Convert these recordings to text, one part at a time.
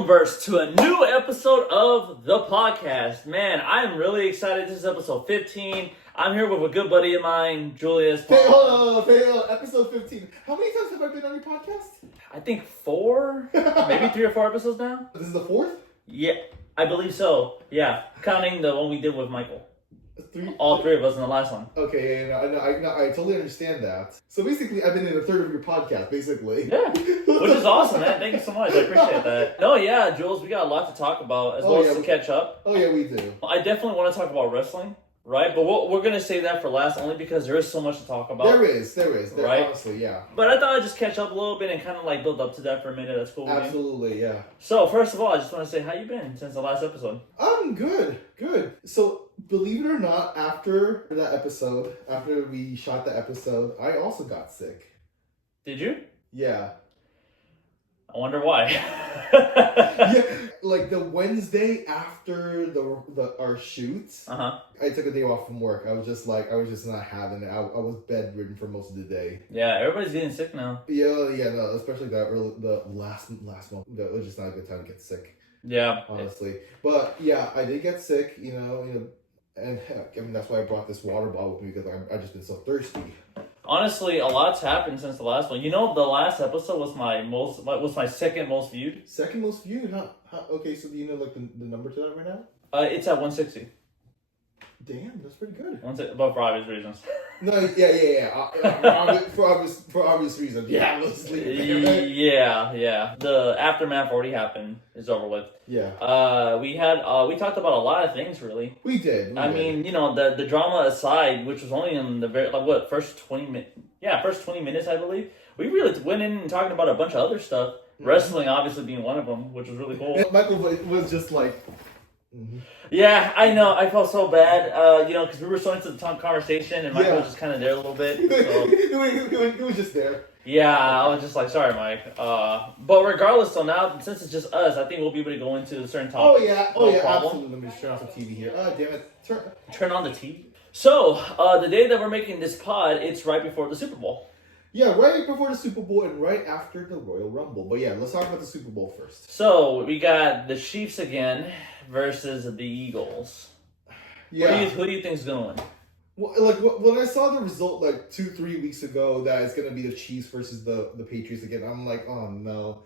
Welcome, verse, to a new episode of the podcast. Man, I am really excited. This is episode 15. I'm here with a good buddy of mine, Julius. Hey, hold on. Episode 15. How many times have I been on your podcast? I think 4, maybe 3 or 4 episodes now. This is the 4th? Yeah, I believe so. Yeah, counting the one we did with Michael. 3? All 3 of us in the last one. Okay, yeah, I totally understand that. So basically, I've been in a third of your podcast, basically. Yeah, which is awesome, man. Thank you so much. I appreciate that. No, yeah, Jules, we got a lot to talk about, as well as to catch up. Oh, yeah, we do. I definitely want to talk about wrestling, right? But we're going to save that for last, only because there is so much to talk about. There is. Right? Honestly, yeah. But I thought I'd just catch up a little bit and kind of like build up to that for a minute. That's cool. Absolutely, yeah. So, first of all, I just want to say, how you been since the last episode? I'm good. So, believe it or not, after that episode, after we shot the episode, I also got sick. Did you? Yeah. I wonder why. Yeah, like the Wednesday after our shoots, I took a day off from work. I was just not having it. I was bedridden for most of the day. Yeah, everybody's getting sick now. Yeah, no, especially the last month. That was just not a good time to get sick. Yeah, honestly. But yeah, I did get sick. You know, and heck, I mean that's why I brought this water bottle with me because I've just been so thirsty. Honestly, a lot's happened since the last one. You know, the last episode was my second most viewed. Second most viewed, huh? Okay, so do you know like the number to that right now? It's at 160. Damn, that's pretty good. But for obvious reasons. No, yeah. For obvious reasons. Yeah, let's leave it there. Yeah. The aftermath already happened. It's over with. Yeah. We talked about a lot of things, really. We did. I mean, you know, the drama aside, which was only in the first 20 minutes. Yeah, first 20 minutes, I believe. We really went in and talking about a bunch of other stuff. Mm-hmm. Wrestling, obviously, being one of them, which was really cool. And Michael was just like. Mm-hmm. Yeah, I know. I felt so bad, because we were so into the conversation, and Michael was just kind of there a little bit. So. He was just there. Yeah, I was just like, sorry, Mike. But regardless, so now, since it's just us, I think we'll be able to go into a certain topic. Oh, yeah, absolutely. Let me just turn off the TV here. Oh, damn it. Turn on the TV. So, the day that we're making this pod, it's right before the Super Bowl. Yeah, right before the Super Bowl and right after the Royal Rumble. But yeah, let's talk about the Super Bowl first. So, we got the Chiefs again versus the Eagles. Yeah. Who do you think is going to win? Well, like when I saw the result like 2-3 weeks ago that it's going to be the Chiefs versus the Patriots again, I'm like, oh no.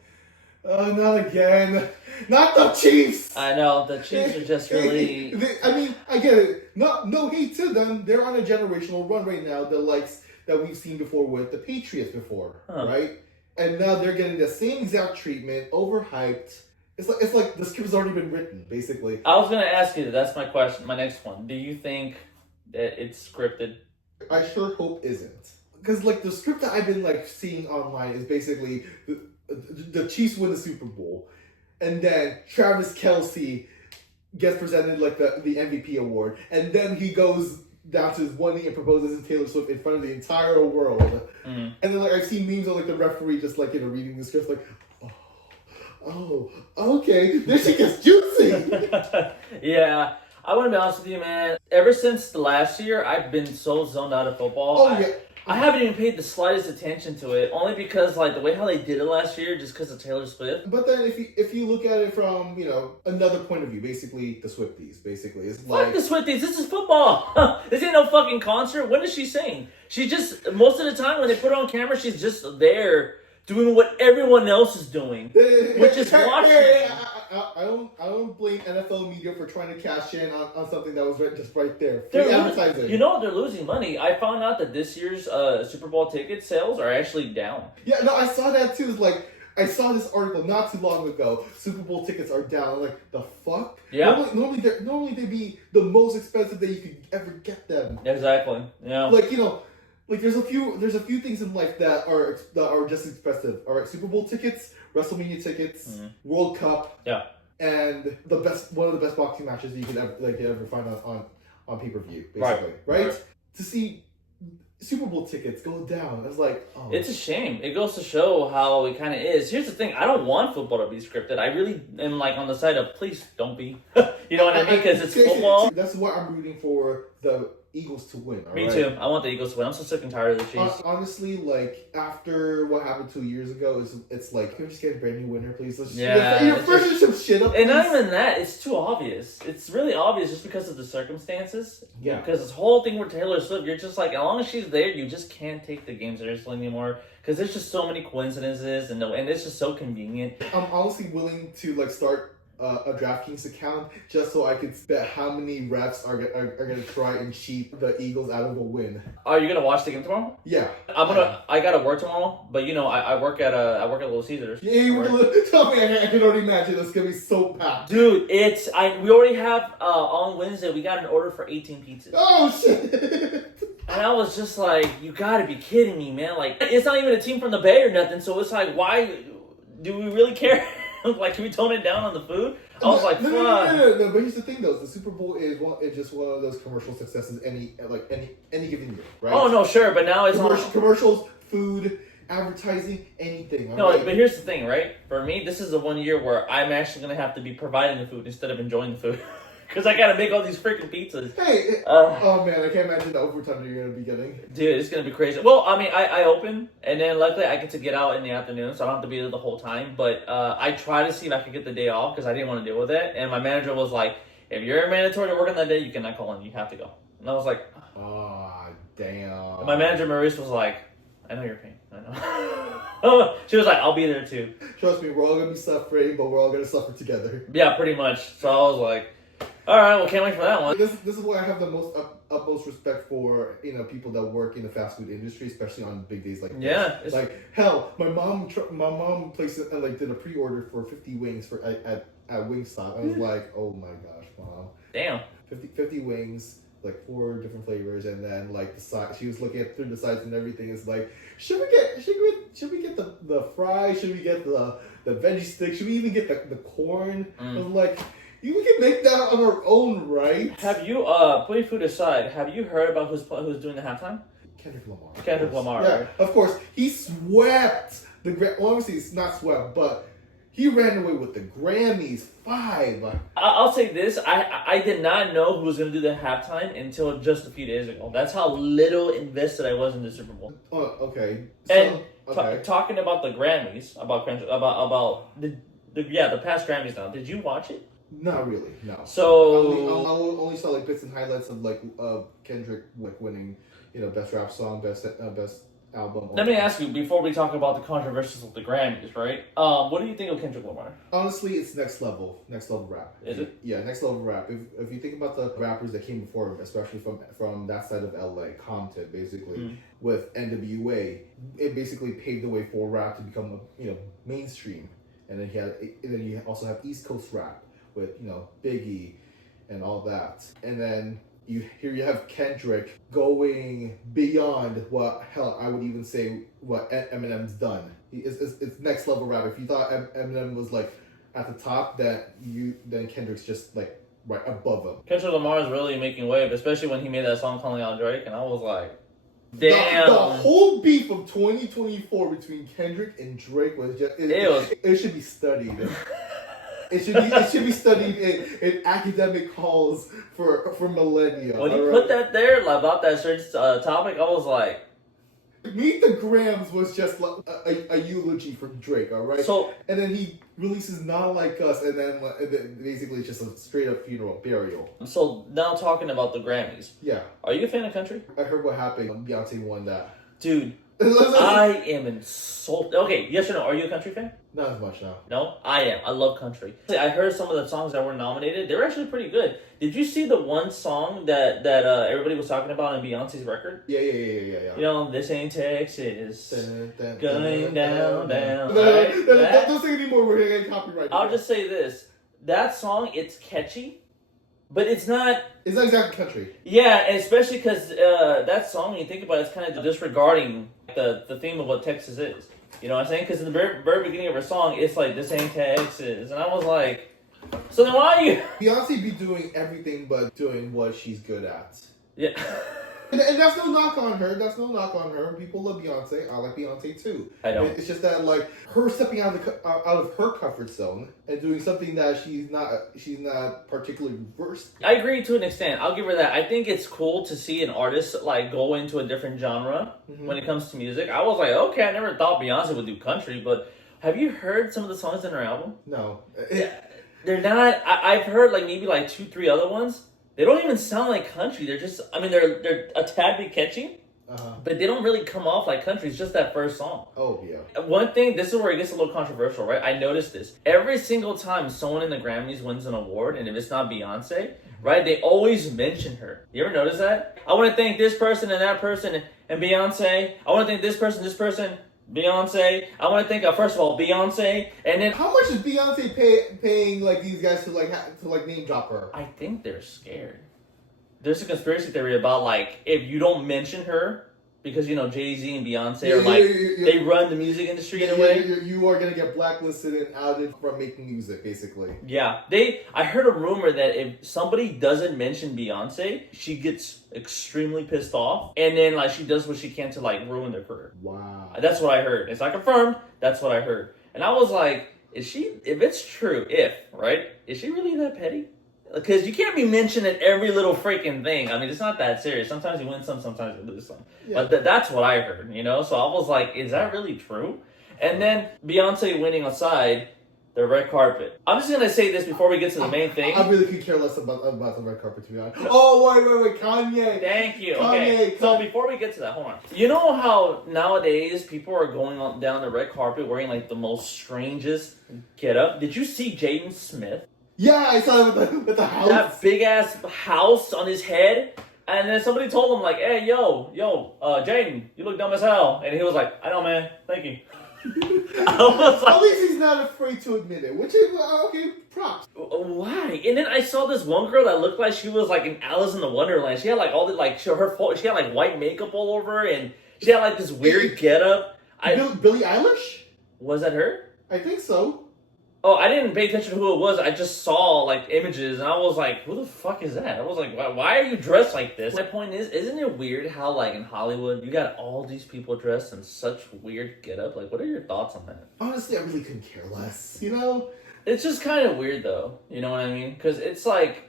Not again. Not the Chiefs! I know, the Chiefs are just really... I mean, I get it. No hate to them. They're on a generational run right now that we've seen before with the Patriots before, right? And now they're getting the same exact treatment, overhyped. It's like the script has already been written, basically. I was gonna ask you. That's my question. My next one. Do you think that it's scripted? I sure hope isn't, because like the script that I've been like seeing online is basically the Chiefs win the Super Bowl, and then Travis Kelce gets presented like the MVP award, and then he goes down to his one knee and proposes to Taylor Swift in front of the entire world. Mm. And then like I've seen memes of like the referee just like reading the script like, oh, okay, this shit gets juicy. Yeah, I want to be honest with you, man. Ever since the last year, I've been so zoned out of football. Oh yeah. I haven't even paid the slightest attention to it, only because like the way how they did it last year, just because of Taylor Swift. But then if you look at it from another point of view, basically the Swifties, it's like fuck the Swifties. This is football. This ain't no fucking concert. What is she saying? She just most of the time when they put her on camera, she's just there doing what everyone else is doing, which is watching. I don't blame NFL media for trying to cash in on something that was just right there. Free advertising. They're losing money. I found out that this year's Super Bowl ticket sales are actually down. Yeah, no, I saw that too. It's like I saw this article not too long ago. Super Bowl tickets are down. I'm like, the fuck? Yeah. Normally they'd be the most expensive that you could ever get them. Exactly. Yeah. Like there's a few things in life that are just expensive. All right, Super Bowl tickets, WrestleMania tickets, World Cup, and one of the best boxing matches that you could ever find on pay-per-view, basically, right? To see Super Bowl tickets go down, I was like, oh. It's a shame. It goes to show how it kind of is. Here's the thing: I don't want football to be scripted. I really am like on the side of please don't be. You know what I mean? Because it's football. That's why I'm rooting for the Eagles to win. Me too. I want the Eagles to win. I'm so sick and tired of the Chiefs. Honestly, like after what happened 2 years ago, it's like, can we just get a brand new winner, please? Let's Yeah. first some shit up. And please. not even that. It's too obvious. It's really obvious just because of the circumstances. Yeah. Because this whole thing with Taylor Swift, you're just like, as long as she's there, you just can't take the game seriously anymore. Because there's just so many coincidences and it's just so convenient. I'm honestly willing to like start a DraftKings account just so I could bet how many refs are gonna try and cheat the Eagles out of a win. Are you gonna watch the game tomorrow? Yeah, I gotta work tomorrow, but I work at Little Caesars. Yeah, tell me, I can already imagine it's gonna be so packed. Dude, we already have on Wednesday we got an order for 18 pizzas. Oh shit! And I was just like, you gotta be kidding me, man! Like, it's not even a team from the Bay or nothing, so it's like, why do we really care? Like, can we tone it down on the food? I was like, fuck. No, but here's the thing, though. The Super Bowl is just one of those commercial successes any given year, right? Oh, no, sure, but now it's commercials, food, advertising, anything. No, but here's the thing, right? For me, this is the 1 year where I'm actually going to have to be providing the food instead of enjoying the food. Because I got to make all these freaking pizzas. Hey, oh man, I can't imagine the overtime you're going to be getting. Dude, it's going to be crazy. Well, I mean, I open, and then luckily I get out in the afternoon, so I don't have to be there the whole time. But I try to see if I could get the day off because I didn't want to deal with it. And my manager was like, if you're mandatory to work on that day, you cannot call in. You have to go. And I was like, ah, damn. And my manager, Maurice, was like, I know your pain. I know. She was like, I'll be there too. Trust me, we're all going to be suffering, but we're all going to suffer together. Yeah, pretty much. So I was like, all right, well, can't wait for that one. This is why I have the most utmost respect for people that work in the fast food industry, especially on big days like this. Yeah, like hell, my mom placed did a pre-order for 50 wings at Wingstop. I was like, oh my gosh, mom, damn, 50 wings, like 4 different flavors, and then like the side. She was looking through the sides and everything. It's like, should we get the fries? Should we get the veggie stick? Should we even get the corn? I was like, we can make that on our own, right? Have you, putting food aside, have you heard about who's doing the halftime? Kendrick Lamar. Kendrick Lamar. Yeah, right? of course. He swept well, obviously it's not swept, but he ran away with the Grammys 5. I'll say this, I did not know who was going to do the halftime until just a few days ago. That's how little invested I was in the Super Bowl. Oh, okay. And talking about the Grammys, about the past Grammys now, did you watch it? Not really, no. So I only saw like bits and highlights of like Kendrick like winning, best rap song, best album. Let me ask you before we talk about the controversies of the Grammys, right? What do you think of Kendrick Lamar? Honestly, it's next level rap. Is it? Yeah, next level rap. If you think about the rappers that came before him, especially from that side of LA, Compton, basically with NWA, it basically paved the way for rap to become mainstream. And then you also have East Coast rap with Biggie and all that, and then you have Kendrick going beyond what I would even say what Eminem's done. It's next level rap. If you thought Eminem was like at the top, then Kendrick's just like right above him. Kendrick Lamar is really making wave, especially when he made that song calling out Drake, and I was like, damn. The whole beef of 2024 between Kendrick and Drake was just it should be studied. It should be studied in academic halls for millennia. When he put that there about that certain topic, I was like, Meet the Grams was just like a eulogy for Drake, all right? And then he releases Not Like Us, and then basically it's just a straight up funeral burial. So now talking about the Grammys. Yeah. Are you a fan of country? I heard what happened. Beyonce won that. Dude, I am insulted. Okay, yes or no? Are you a country fan? Not as much now. No? I am. I love country. I heard some of the songs that were nominated. They were actually pretty good. Did you see the one song that everybody was talking about in Beyonce's record? Yeah. This ain't Texas. Going down. Don't say anymore. We're going to get copyright. I'll just say this. That song, it's catchy, but it's not... It's not exactly country. Yeah, especially because that song, when you think about it, it's kind of disregarding the theme of what Texas is. You know what I'm saying? Because in the very beginning of her song, it's like, this ain't Texas. And I was like, so then why are you... Beyonce be doing everything but doing what she's good at. Yeah. And that's no knock on her. That's no knock on her. People love Beyonce. I like Beyonce too. I don't. It's just that like her stepping out of her comfort zone and doing something that she's not particularly versed. I agree to an extent. I'll give her that. I think it's cool to see an artist like go into a different genre when it comes to music. I was like, okay, I never thought Beyonce would do country, but have you heard some of the songs in her album? No. They're not. I've heard like maybe like 2-3 other ones. They don't even sound like country. They're just, I mean, they're a tad bit catchy, but they don't really come off like country. It's just that first song. Oh, yeah. One thing, this is where it gets a little controversial, right? I noticed this. Every single time someone in the Grammys wins an award, and if it's not Beyonce, right, they always mention her. You ever notice that? I want to thank this person and that person and Beyonce. I want to thank this person, Beyonce. I want to thank, first of all, Beyonce, and then... How much is Beyonce paying like these guys to name drop her? I think they're scared. There's a conspiracy theory about like if you don't mention her because you know Jay-Z and Beyonce are like they run the music industry in a way. You are gonna get blacklisted and outed from making music, basically. Yeah, I heard a rumor that if somebody doesn't mention Beyonce, she gets extremely pissed off, and then like she does what she can to like ruin their career. Wow, that's what I heard. It's not confirmed. That's what I heard, and I was like, is she? If it's true, is she really that petty? Because you can't be mentioned at every little freaking thing. I mean, it's not that serious. Sometimes you win some, sometimes you lose some. Yeah. But that's what I heard, you know? So I was like, is that really true? And then Beyonce winning aside, the red carpet. I'm just going to say this before we get to the main thing. I really could care less about the red carpet, to be honest. Oh, wait. Kanye. Thank you. Okay. So before we get to that, hold on. You know how nowadays people are going down the red carpet wearing like the most strangest getup? Did you see Jaden Smith? Yeah, I saw it with the house. That big ass house on his head. And then somebody told him like, hey, yo, Jaden, you look dumb as hell. And he was like, I know, man. Thank you. I was like, at least he's not afraid to admit it, which is, okay, props. Why? And then I saw this one girl that looked like she was like in Alice in the Wonderland. She had like all the, like, she had like white makeup all over her. And she had like this weird getup. Billie Eilish? Was that her? I think so. Oh, I didn't pay attention to who it was. I just saw, like, images, and I was like, who the fuck is that? I was like, why are you dressed like this? My point is, isn't it weird how, like, in Hollywood, you got all these people dressed in such weird getup? Like, what are your thoughts on that? Honestly, I really couldn't care less, you know? It's just kind of weird, though. You know what I mean? Because it's like,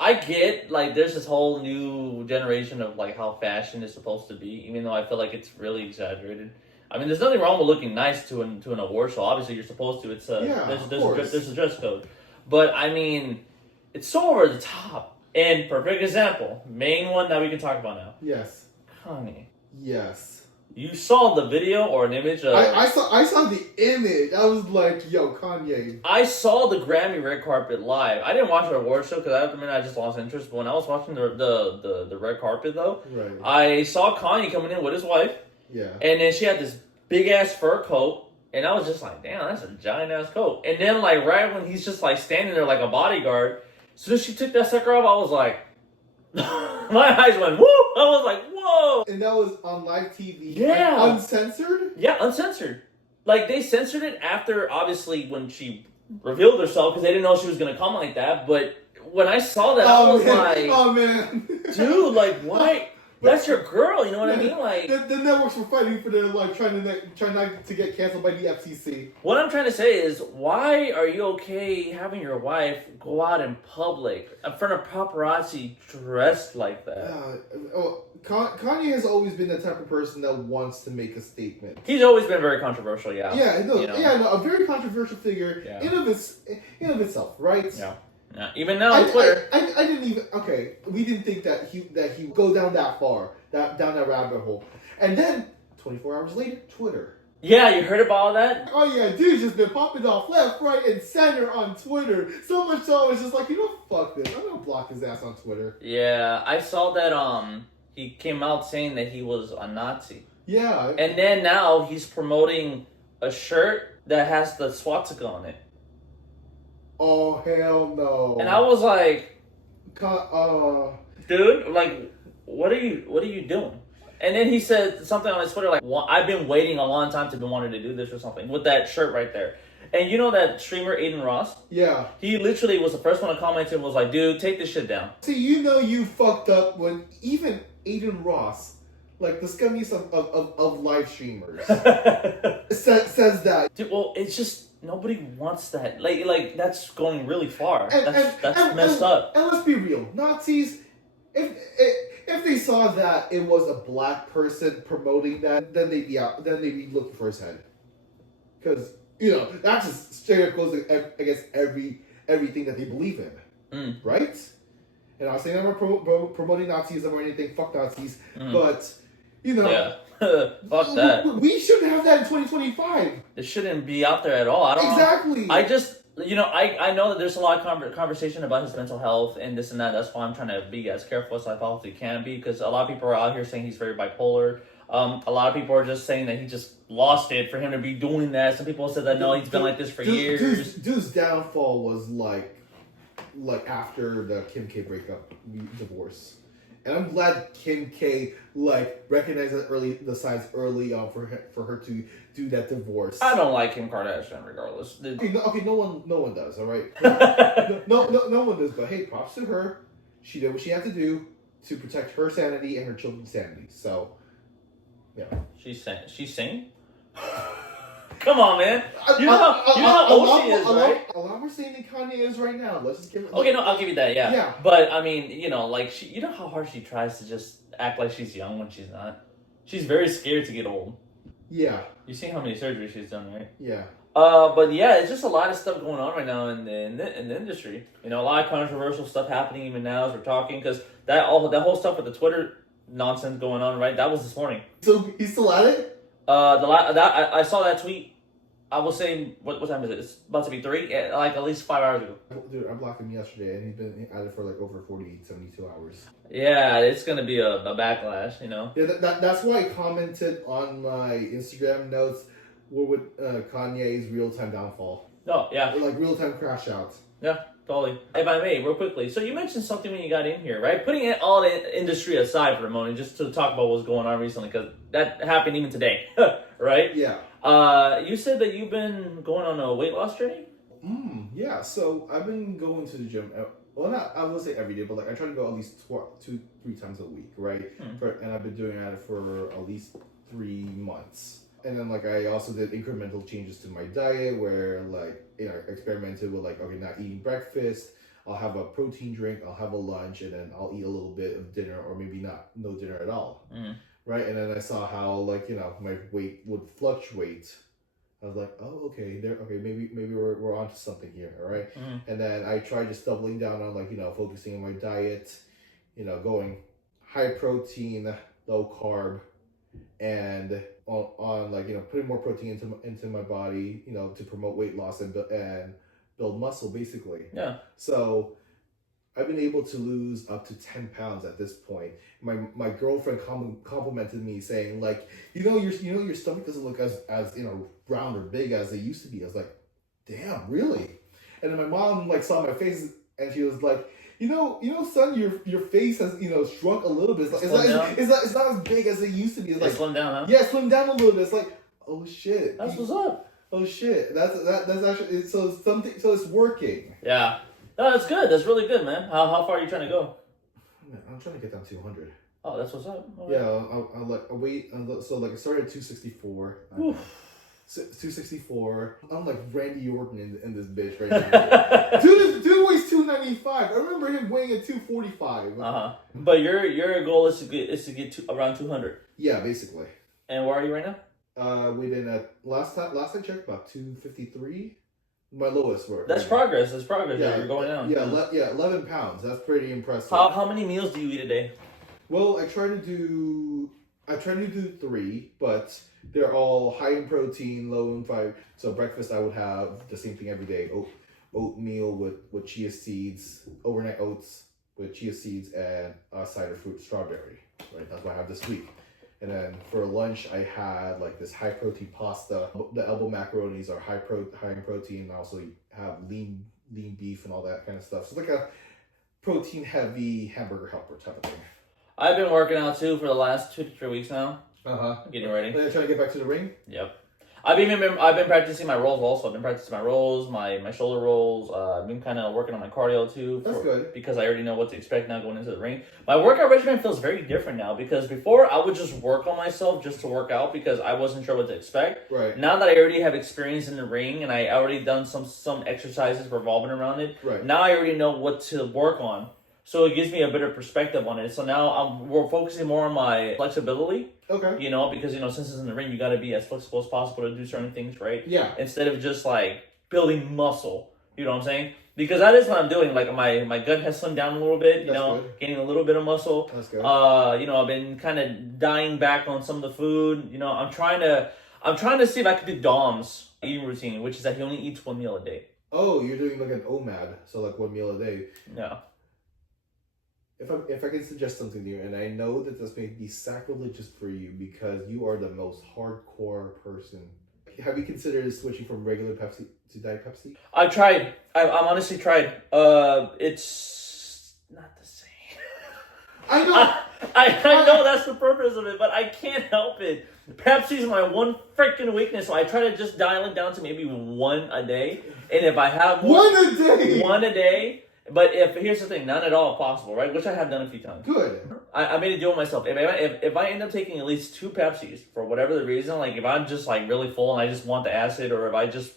I get, like, there's this whole new generation of, like, how fashion is supposed to be, even though I feel like it's really exaggerated. I mean, there's nothing wrong with looking nice to an award show. Obviously, you're supposed to. It's there's a dress code, but I mean, it's so over the top. And perfect example, main one that we can talk about now. Yes. Kanye. Yes. You saw the video or an image of? I saw the image. I was like, yo, Kanye. I saw the Grammy red carpet live. I didn't watch the award show because I just lost interest. But when I was watching the red carpet though, right. I saw Kanye coming in with his wife. Yeah. And then she had this big ass fur coat, and I was just like, damn, that's a giant ass coat. And then like right when he's just like standing there like a bodyguard, as soon as she took that sucker off, I was like, my eyes went woo. I was like, whoa. And that was on live TV. Yeah. Like, uncensored? Yeah, uncensored. Like they censored it after obviously when she revealed herself because they didn't know she was gonna come like that. But when I saw that, I was like, oh man, dude, like why? That's your girl, you know what I mean? Like the networks were fighting for their like trying not to get canceled by the FCC. What I'm trying to say is, why are you okay having your wife go out in public in front of paparazzi dressed like that? Kanye has always been the type of person that wants to make a statement. He's always been very controversial, yeah. Yeah, a very controversial figure in of itself, right? Yeah. Yeah, even now on Twitter. I didn't even we didn't think that he would go down that far, down that rabbit hole. And then 24 hours later, Twitter. Yeah, you heard about all that? Oh yeah, dude's just been popping off left, right, and center on Twitter. So much so I was just like, you know, fuck this. I'm gonna block his ass on Twitter. Yeah, I saw that he came out saying that he was a Nazi. Yeah. And then now he's promoting a shirt that has the swastika on it. Oh hell no! And I was like, dude, like, what are you doing? And then he said something on his Twitter like, I've been waiting a long time to be wanting to do this or something with that shirt right there. And you know that streamer Aiden Ross? Yeah. He literally was the first one to comment and was like, dude, take this shit down. See, you know you fucked up when even Aiden Ross, like the scummiest of live streamers, says that. Dude, well, it's just nobody wants that. Like that's going really far. That's messed up. And let's be real, Nazis. If they saw that it was a black person promoting that, then they'd be out. Then they'd be looking for his head, because that just straight up goes against everything that they believe in, right? And I'm saying I'm not promoting Nazism or anything. Fuck Nazis, but yeah, fuck that. We shouldn't have that in 2025. It shouldn't be out there at all. I don't exactly. I just. I know that there's a lot of conversation about his mental health and this and that. That's why I'm trying to be as careful as I possibly can be, because a lot of people are out here saying he's very bipolar. A lot of people are just saying that he just lost it for him to be doing that. Some people said that no, he's been like this for years. Dude's downfall was like after the Kim K breakup, divorce. And I'm glad Kim K recognized the signs early on for her to do that divorce. I don't like Kim Kardashian regardless. Okay, no one does. All right, no one does. But hey, props to her. She did what she had to do to protect her sanity and her children's sanity. So, yeah. She's sane. Come on, man. You know how old she is, right? A lot more sane than Kanye is right now. Let's just give it. Okay, no, I'll give you that. Yeah. Yeah. But I mean, she, how hard she tries to just act like she's young when she's not. She's very scared to get old. Yeah. You see how many surgeries she's done, right? Yeah. But yeah, it's just a lot of stuff going on right now in the industry. A lot of controversial stuff happening even now as we're talking, because that whole stuff with the Twitter nonsense going on, right? That was this morning. So he's still at it? I saw that tweet. I was saying, what time is it? It's about to be 3, at least 5 hours ago. Dude, I blocked him yesterday, and he's been at it for over 48, 72 hours. Yeah, it's gonna be a backlash, Yeah, that's why I commented on my Instagram notes with Kanye's real-time downfall. Oh, yeah. Or real-time crash out. Yeah, totally. If I may, real quickly. So you mentioned something when you got in here, right? Putting all the industry aside for a moment, just to talk about what's going on recently, because that happened even today, right? Yeah. You said that you've been going on a weight loss journey? Yeah, so I've been going to the gym, well, not, I would say every day, but I try to go at least 2-3 times a week, right? And I've been doing that for at least 3 months. And then I also did incremental changes to my diet where I experimented with okay, not eating breakfast, I'll have a protein drink, I'll have a lunch, and then I'll eat a little bit of dinner, or maybe no dinner at all. Right? And then I saw how my weight would fluctuate. I was like, oh, okay, maybe we're onto something here, all right? And then I tried just doubling down on focusing on my diet, going high protein, low carb, and on putting more protein into my body, to promote weight loss and build muscle, basically. Yeah. So I've been able to lose up to 10 pounds at this point. My girlfriend complimented me saying your stomach doesn't look as round or big as it used to be. I was like, damn, really? And then my mom saw my face and she was like, son, your face has shrunk a little bit. It's not as big as it used to be. It's slimmed down, huh? Yeah, slimmed down a little bit. It's like, oh shit. That's what's up. Oh shit. That's actually so it's working. Yeah. No, that's good. That's really good, man. How far are you trying to go? I'm trying to get down to 200. Oh, that's what's up. Right. Yeah, I'll wait. So I started at 264. 264. I'm like Randy Orton in this bitch right now. dude weighs 295. I remember him weighing at 245. But your goal is to get to around 200. Yeah, basically. And where are you right now? Within last I checked, about 253. My lowest were. That's progress. That's progress. Yeah, you're going down. Yeah, 11 pounds. That's pretty impressive. How many meals do you eat a day? Well, I try to do 3, but they're all high in protein, low in fiber. So breakfast, I would have the same thing every day: oatmeal with chia seeds, overnight oats with chia seeds, and cider fruit strawberry. Right, that's what I have this week. And then for lunch, I had this high protein pasta. The elbow macaronis are high in protein. I also have lean beef and all that kind of stuff. So it's like a protein heavy hamburger helper type of thing. I've been working out too for the last 2 to 3 weeks now. Getting ready. Trying to get back to the ring? Yep. I've been practicing my rolls also. I've been practicing my rolls, my shoulder rolls. I've been kind of working on my cardio too. That's good. Because I already know what to expect now going into the ring. My workout regimen feels very different now because before I would just work on myself just to work out because I wasn't sure what to expect. Right. Now that I already have experience in the ring and I already done some exercises revolving around it. Right. Now I already know what to work on. So it gives me a better perspective on it. So now we're focusing more on my flexibility. Okay. You know, because, since it's in the ring, you got to be as flexible as possible to do certain things, right? Yeah. Instead of just, building muscle. You know what I'm saying? Because that is what I'm doing. Like, my gut has slimmed down a little bit, gaining a little bit of muscle. That's good. I've been kind of dying back on some of the food. I'm trying to see if I could do Dom's eating routine, which is that he only eats 1 meal a day. Oh, you're doing like an OMAD, so like 1 meal a day. Yeah. If I can suggest something to you, and I know that this may be sacrilegious for you because you are the most hardcore person. Have you considered switching from regular Pepsi to Diet Pepsi? I've tried. I've honestly tried. It's not the same. I know. I know that's the purpose of it, but I can't help it. Pepsi's my one freaking weakness, so I try to just dial it down to maybe 1 a day. And if I have more, 1 a day! 1 a day. But here's the thing, none at all possible, right? Which I have done a few times. Good. I made a deal with myself. If I end up taking at least 2 Pepsis for whatever the reason, like if I'm just really full and I just want the acid, or if I just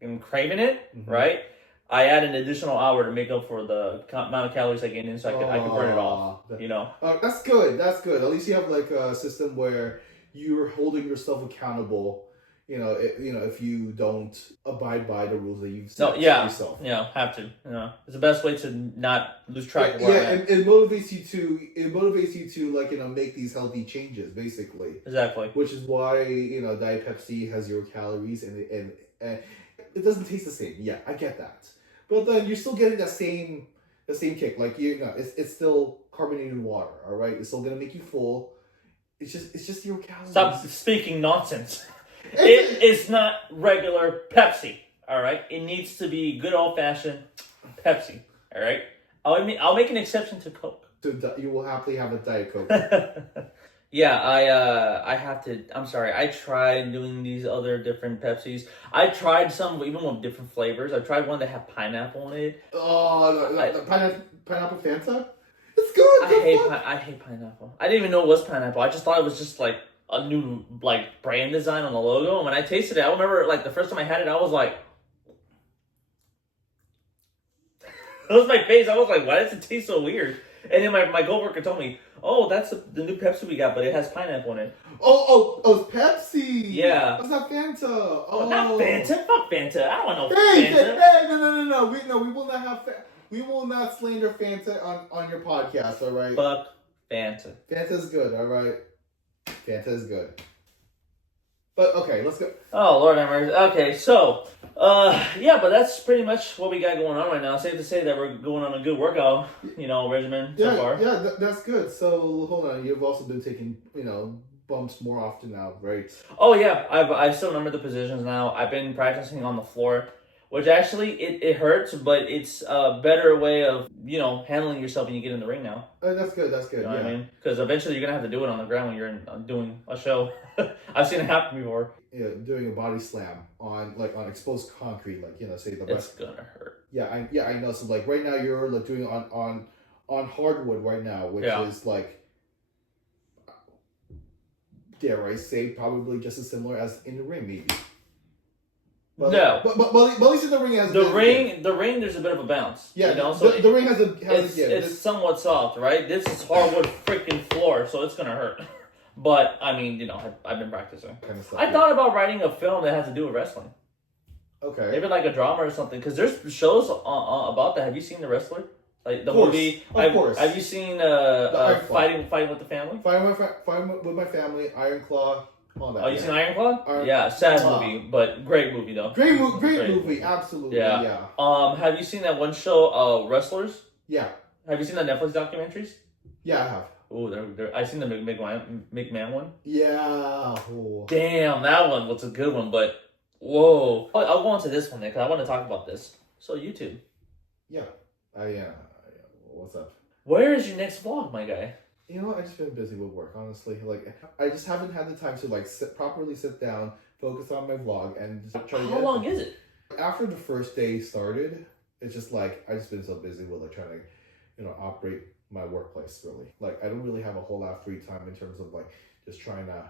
am craving it, right? I add an additional hour to make up for the amount of calories I gain in, so I can burn it off. That's good. That's good. At least you have like a system where you're holding yourself accountable. If you don't abide by the rules that you've set for yourself. Yeah, have to. It's the best way to not lose track of where I'm at. It motivates you to make these healthy changes, basically. Exactly. Which is why Diet Pepsi has 0 calories and it doesn't taste the same. Yeah, I get that, but then you're still getting the same kick. Like it's still carbonated water. All right, it's still gonna make you full. It's just 0 calories. Stop speaking nonsense. It is not regular Pepsi, all right? It needs to be good old-fashioned Pepsi, all right? I'll make an exception to Coke. So you will happily have a Diet Coke. Yeah, I have to. I'm sorry. I tried doing these other different Pepsis. I tried some even with different flavors. I tried one that had pineapple in it. Oh, the pineapple Fanta? It's good. I hate pineapple. I didn't even know it was pineapple. I just thought it was just a new brand design on the logo. And when I tasted it, I remember the first time I had it, I was like, that was my face. I was like, why does it taste so weird? And then my coworker told me, oh, that's the new Pepsi we got, but it has pineapple in it. Oh, it's Pepsi. Yeah. It's not Fanta. Oh, not Fanta. Fuck Fanta. I don't want no Fanta. Fanta. No. We will not have. We will not slander Fanta on your podcast. All right. Fuck Fanta. Fanta's good. All right. Fanta is good. But okay, let's go. Oh, Lord have mercy. Okay, so, but that's pretty much what we got going on right now. Safe to say that we're going on a good workout, regimen so far. Yeah, that's good. So, hold on. You've also been taking, bumps more often now, right? Oh, yeah. I still remember the positions now. I've been practicing on the floor, which actually, it hurts, but it's a better way of, handling yourself when you get in the ring now. That's good. You know what I mean? Because eventually you're going to have to do it on the ground when you're doing a show. I've seen it happen before. Yeah, doing a body slam on exposed concrete, say the It's going to hurt. Yeah, I know. So, right now you're, doing it on hardwood right now, which is, dare I say, probably just as similar as in the ring, maybe. But, no, but at least in the ring has the ring. There's a bit of a bounce. Yeah, so the ring has it's somewhat soft, right? This is hardwood freaking floor, so it's gonna hurt. But I mean, I've been practicing. Kind of I thought about writing a film that has to do with wrestling. Okay. Maybe a drama or something, because there's shows about that. Have you seen The Wrestler? The movie. Of course. Have you seen Fighting with the Family? Fighting with my family, Iron Claw. All that, you seen Iron Claw? Yeah, sad movie, but great movie though. Great movie, absolutely. Yeah. Have you seen that one show, Wrestlers? Yeah. Have you seen the Netflix documentaries? Yeah, I have. Oh, I seen the McMahon one. Yeah. Oh. Damn, that one was a good one, but whoa. I'll go on to this one then, because I want to talk about this. So YouTube. Yeah. What's up? Where is your next vlog, my guy? I just been busy with work, honestly. I just haven't had the time to properly sit down focus on my vlog, and just try to How long is it? After the first day started, it's just like I just been so busy with like trying to, operate my workplace really. Like I don't really have a whole lot of free time in terms of like just trying to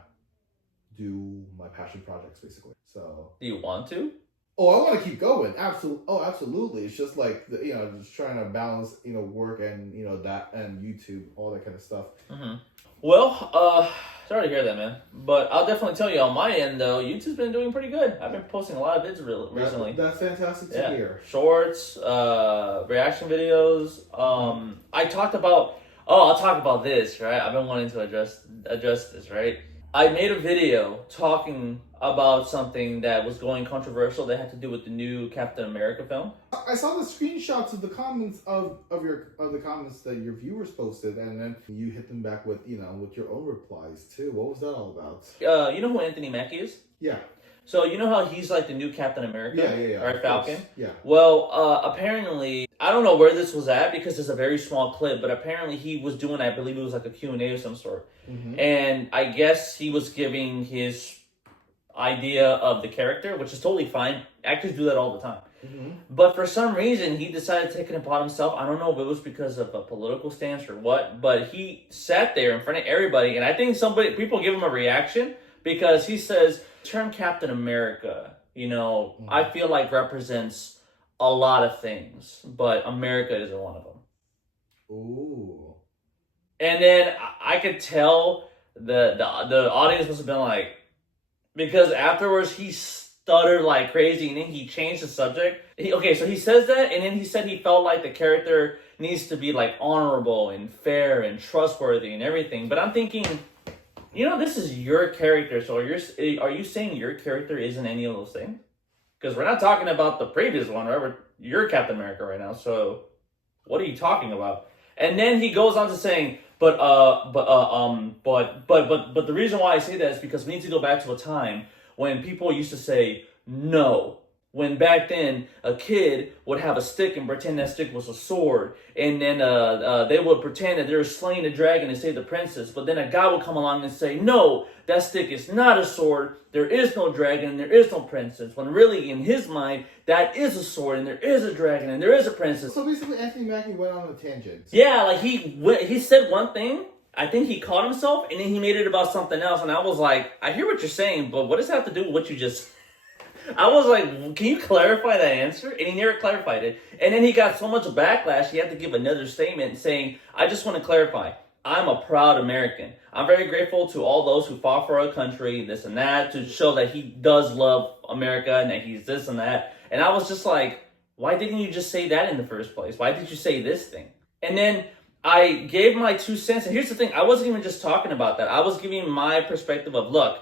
do my passion projects basically. So Do you want to? oh, I want to keep going. Absolutely. It's just like just trying to balance work and that and YouTube, all that kind of stuff. Mm-hmm. Well, sorry to hear that, man. But I'll definitely tell you on my end, though, YouTube's been doing pretty good. I've been posting a lot of vids recently. That's fantastic to hear. Shorts, reaction videos. I'll talk about this, right? I've been wanting to address this, right? I made a video talking about something that was going controversial that had to do with the new Captain America film. I saw the screenshots of the comments of the comments that your viewers posted, and then you hit them back with with your own replies too. What was that all about? You know who Anthony Mackie is? Yeah. So you know how he's like the new Captain America? Yeah. Or Falcon? Yeah. Well, apparently, I don't know where this was at because it's a very small clip, but apparently he was doing, I believe it was like a Q&A of some sort. Mm-hmm. And I guess he was giving his idea of the character, which is totally fine. Actors do that all the time. Mm-hmm. But for some reason, he decided to take it upon himself. I don't know if it was because of a political stance or what, but he sat there in front of everybody, and I think people give him a reaction because he says, term Captain America, I feel like represents a lot of things, but America isn't one of them. Ooh. And then I could tell the audience must have been like, because afterwards he stuttered like crazy, and then he changed the subject. So he says that, and then he said he felt like the character needs to be like honorable and fair and trustworthy and everything. But I'm thinking, this is your character, so are you saying your character isn't any of those things? Because we're not talking about the previous one, right? You're Captain America right now, so what are you talking about? And then he goes on to saying, but the reason why I say that is because we need to go back to a time when people used to say no. When back then a kid would have a stick and pretend that stick was a sword, and then they would pretend that they were slaying the dragon to save the princess. But then a guy would come along and say, "No, that stick is not a sword. There is no dragon and there is no princess." When really, in his mind, that is a sword and there is a dragon and there is a princess. So basically, Anthony Mackie went on a tangent. Yeah, like he said one thing. I think he caught himself, and then he made it about something else. And I was like, I hear what you're saying, but what does that have to do with what you just? I was like, can you clarify that answer? And he never clarified it. And then he got so much backlash, he had to give another statement saying, I just want to clarify. I'm a proud American. I'm very grateful to all those who fought for our country, this and that, to show that he does love America and that he's this and that. And I was just like, why didn't you just say that in the first place? Why did you say this thing? And then I gave my 2 cents. And here's the thing. I wasn't even just talking about that. I was giving my perspective of, look,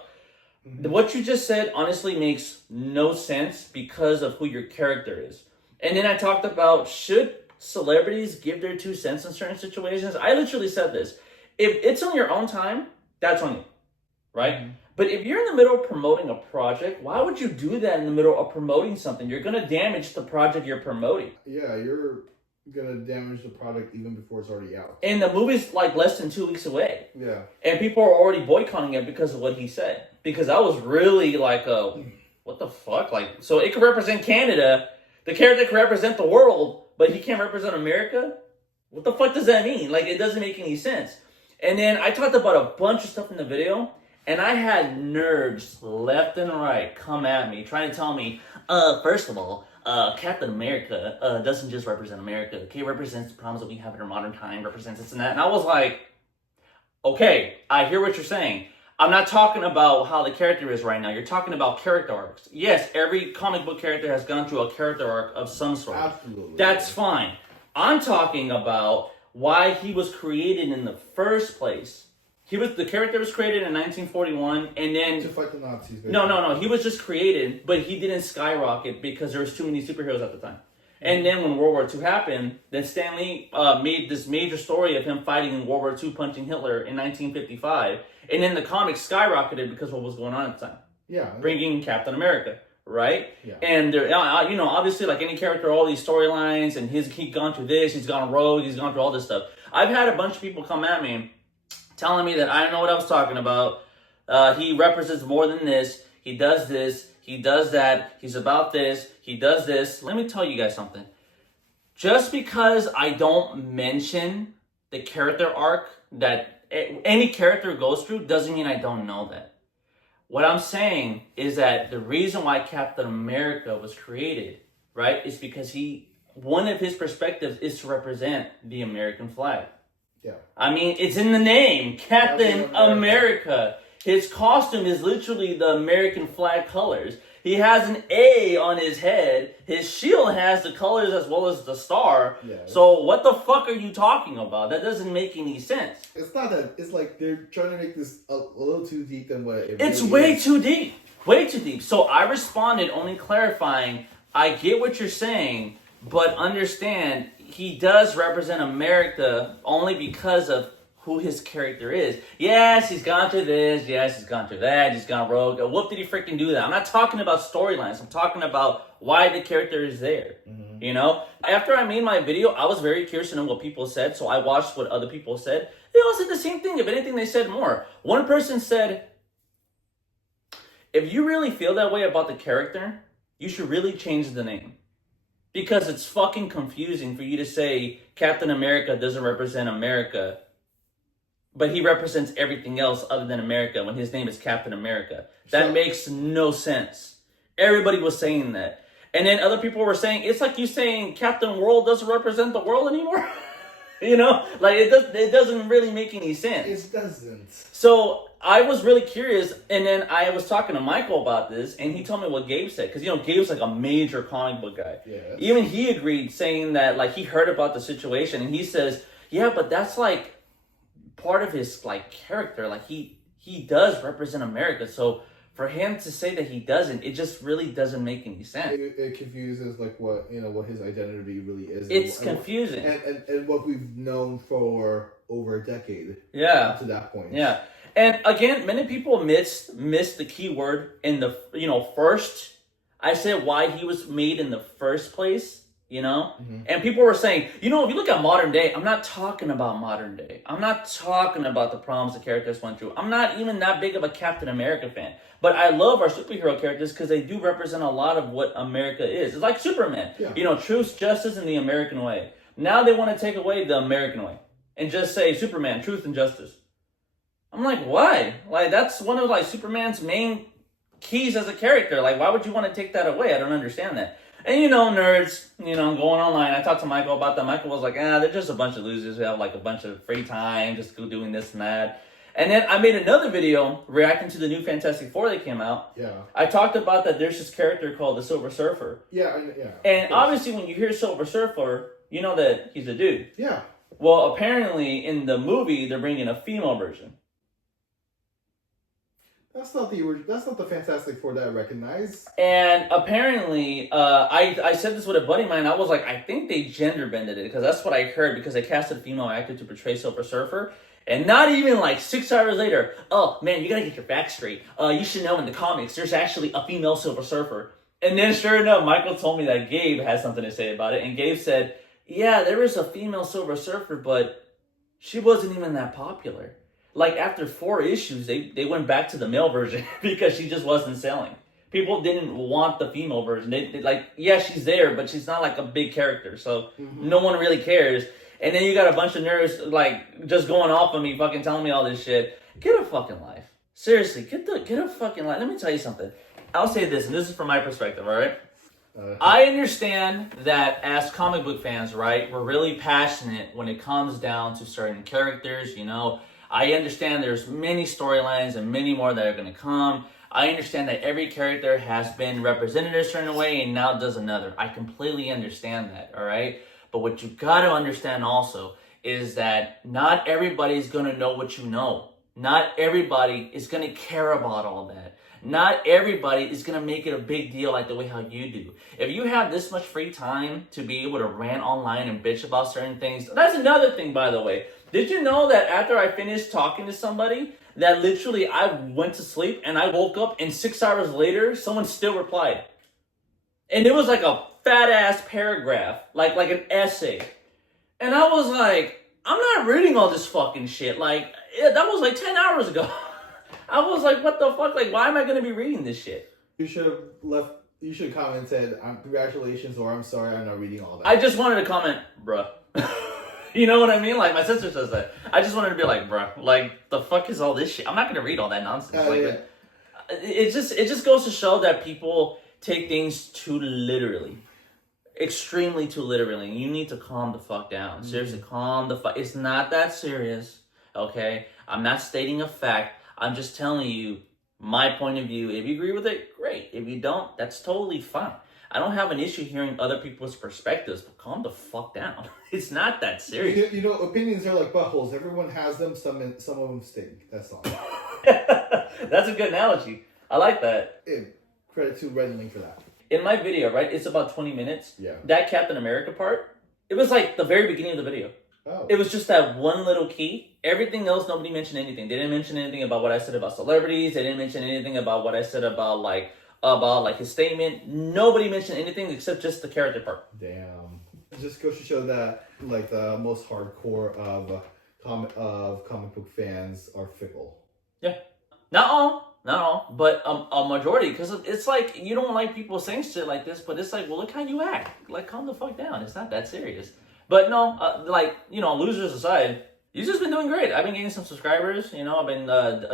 what you just said honestly makes no sense because of who your character is. And then I talked about, should celebrities give their 2 cents in certain situations? I literally said this. If it's on your own time, that's on you, right? Mm-hmm. But if you're in the middle of promoting a project, why would you do that in the middle of promoting something? You're going to damage the project you're promoting. Yeah, you're going to damage the product even before it's already out. And the movie's like less than 2 weeks away. Yeah. And people are already boycotting it because of what he said. Because I was really like, what the fuck? Like, so it could represent Canada. The character could represent the world, but he can't represent America? What the fuck does that mean? Like, it doesn't make any sense. And then I talked about a bunch of stuff in the video, and I had nerds left and right come at me, trying to tell me, first of all, Captain America doesn't just represent America. Okay, it represents the problems that we have in our modern time, represents this and that. And I was like, okay, I hear what you're saying. I'm not talking about how the character is right now. You're talking about character arcs. Yes, every comic book character has gone through a character arc of some sort. Absolutely. That's fine. I'm talking about why he was created in the first place. The character was created in 1941, and then to fight the Nazis. Basically. No. He was just created, but he didn't skyrocket because there was too many superheroes at the time. And then when World War II happened, then Stan Lee made this major story of him fighting in World War II, punching Hitler in 1955. And then the comics skyrocketed because of what was going on at the time. Yeah. Bringing Captain America, right? Yeah. And, obviously, like any character, all these storylines, and he's gone through this, he's gone rogue, he's gone through all this stuff. I've had a bunch of people come at me telling me that I don't know what I was talking about. He represents more than this. he does this, he does that, he's about this, he does this. Let me tell you guys something. Just because I don't mention the character arc that any character goes through doesn't mean I don't know that. What I'm saying is that the reason why Captain America was created, right, is because one of his perspectives is to represent the American flag. Yeah. I mean, it's in the name, Captain America. His costume is literally the American flag colors. He has an A on his head. His shield has the colors as well as the star. Yeah. So what the fuck are you talking about? That doesn't make any sense. It's not that. It's like they're trying to make this a little too deep than what it It's really way is. too deep. Way too deep. So I responded only clarifying, I get what you're saying, but understand he does represent America only because of who his character is. Yes, he's gone through this. Yes, he's gone through that. He's gone rogue. What did he freaking do that? I'm not talking about storylines. I'm talking about why the character is there. Mm-hmm. You know? After I made my video, I was very curious to know what people said, so I watched what other people said. They all said the same thing. If anything, they said more. One person said, if you really feel that way about the character, you should really change the name. Because it's fucking confusing for you to say Captain America doesn't represent America, but he represents everything else other than America when his name is Captain America. That makes no sense. Everybody was saying that. And then other people were saying, it's like you saying Captain World doesn't represent the world anymore. You know? Like, it doesn't really make any sense. It doesn't. So I was really curious, and then I was talking to Michael about this, and he told me what Gabe said. Because, you know, Gabe's like a major comic book guy. Yeah. Even he agreed, saying that, like, he heard about the situation, and he says, yeah, but that's, like, part of his like character. Like he does represent America, so for him to say that he doesn't, it just really doesn't make any sense. It confuses like what his identity really is. It's confusing, and what we've known for over a decade. Yeah, to that point. Yeah, and again, many people missed the key word in the first. I said why he was made in the first place. You know? Mm-hmm. And people were saying, if you look at modern day, I'm not talking about modern day. I'm not talking about the problems the characters went through. I'm not even that big of a Captain America fan. But I love our superhero characters because they do represent a lot of what America is. It's like Superman. Yeah. Truth, justice, and the American way. Now they want to take away the American way and just say Superman, truth, and justice. I'm like, why? Like, that's one of like Superman's main keys as a character. Like, why would you want to take that away? I don't understand that. And nerds, going online. I talked to Michael about that. Michael was like, they're just a bunch of losers who have like a bunch of free time, just go doing this and that. And then I made another video reacting to the new Fantastic Four that came out. Yeah. I talked about that there's this character called the Silver Surfer. Yeah. And obviously when you hear Silver Surfer, you know that he's a dude. Yeah. Well, apparently in the movie, they're bringing a female version. That's not the Fantastic Four that I recognize. And apparently, I said this with a buddy of mine. I was like, I think they gender bended it because that's what I heard because they casted a female actor to portray Silver Surfer. And not even like 6 hours later, oh man, you gotta get your facts straight. You should know in the comics, there's actually a female Silver Surfer. And then sure enough, Michael told me that Gabe has something to say about it. And Gabe said, yeah, there is a female Silver Surfer, but she wasn't even that popular. Like, after 4 issues, they went back to the male version because she just wasn't selling. People didn't want the female version. They like, yeah, she's there, but she's not, like, a big character. So, no one really cares. And then you got a bunch of nerds, like, just going off on me, fucking telling me all this shit. Get a fucking life. Seriously, get a fucking life. Let me tell you something. I'll say this, and this is from my perspective, all right? I understand that as comic book fans, right, we're really passionate when it comes down to certain characters, I understand there's many storylines and many more that are going to come. I understand that every character has been represented a certain way and now does another. I completely understand that, all right? But what you got to understand also is that not everybody's going to know what you know. Not everybody is going to care about all that. Not everybody is going to make it a big deal like the way how you do. If you have this much free time to be able to rant online and bitch about certain things, that's another thing, by the way. Did you know that after I finished talking to somebody, that literally I went to sleep and I woke up and 6 hours later, someone still replied. And it was like a fat ass paragraph, like an essay. And I was like, I'm not reading all this fucking shit. Like, that was like 10 hours ago. I was like, what the fuck? Like, why am I going to be reading this shit? You should have left. You should have commented, congratulations, or I'm sorry, I'm not reading all that. I just wanted to comment, bruh. You know what I mean? Like, my sister says that. I just wanted to be like, bruh, like, the fuck is all this shit? I'm not going to read all that nonsense. Yeah. It just goes to show that people take things too literally. Extremely too literally. You need to calm the fuck down. Seriously, calm the fuck. It's not that serious, okay? I'm not stating a fact. I'm just telling you my point of view. If you agree with it, great. If you don't, that's totally fine. I don't have an issue hearing other people's perspectives, but calm the fuck down. It's not that serious. You know, opinions are like buttholes. Everyone has them. Some of them stink. That's all. That's a good analogy. I like that. Credit to Red Link for that. In my video, right, it's about 20 minutes. Yeah. That Captain America part, it was like the very beginning of the video. Oh. It was just that one little key. Everything else, nobody mentioned anything. They didn't mention anything about what I said about celebrities. They didn't mention anything about what I said about his statement. Nobody mentioned anything except just the character part. Damn. It just goes to show that like the most hardcore of comic book fans are fickle. Yeah. Not all, but a majority, because it's like you don't like people saying shit like this, but it's like, well, look how you act. Like, calm the fuck down. It's not that serious. But no, losers aside, you've just been doing great. I've been getting some subscribers. You know, I've been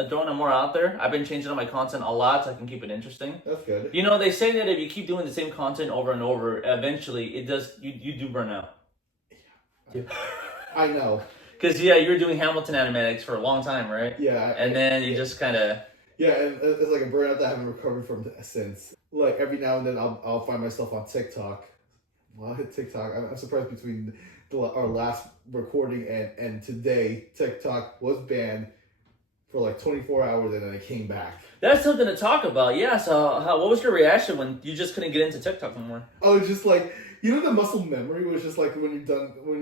throwing them more out there. I've been changing up my content a lot so I can keep it interesting. That's good. You know, they say that if you keep doing the same content over and over, eventually it does. You do burn out. Yeah. I know. Because you were doing Hamilton animatics for a long time, right? Yeah. And then you just kind of. Yeah, and it's like a burnout that I haven't recovered from since. Like every now and then, I'll find myself on TikTok. Well, I hit TikTok. I'm surprised between our last recording and today, TikTok was banned for like 24 hours, and then it came back. That's something to talk about. Yeah. So, what was your reaction when you just couldn't get into TikTok anymore? I was just like, you know, the muscle memory was just like when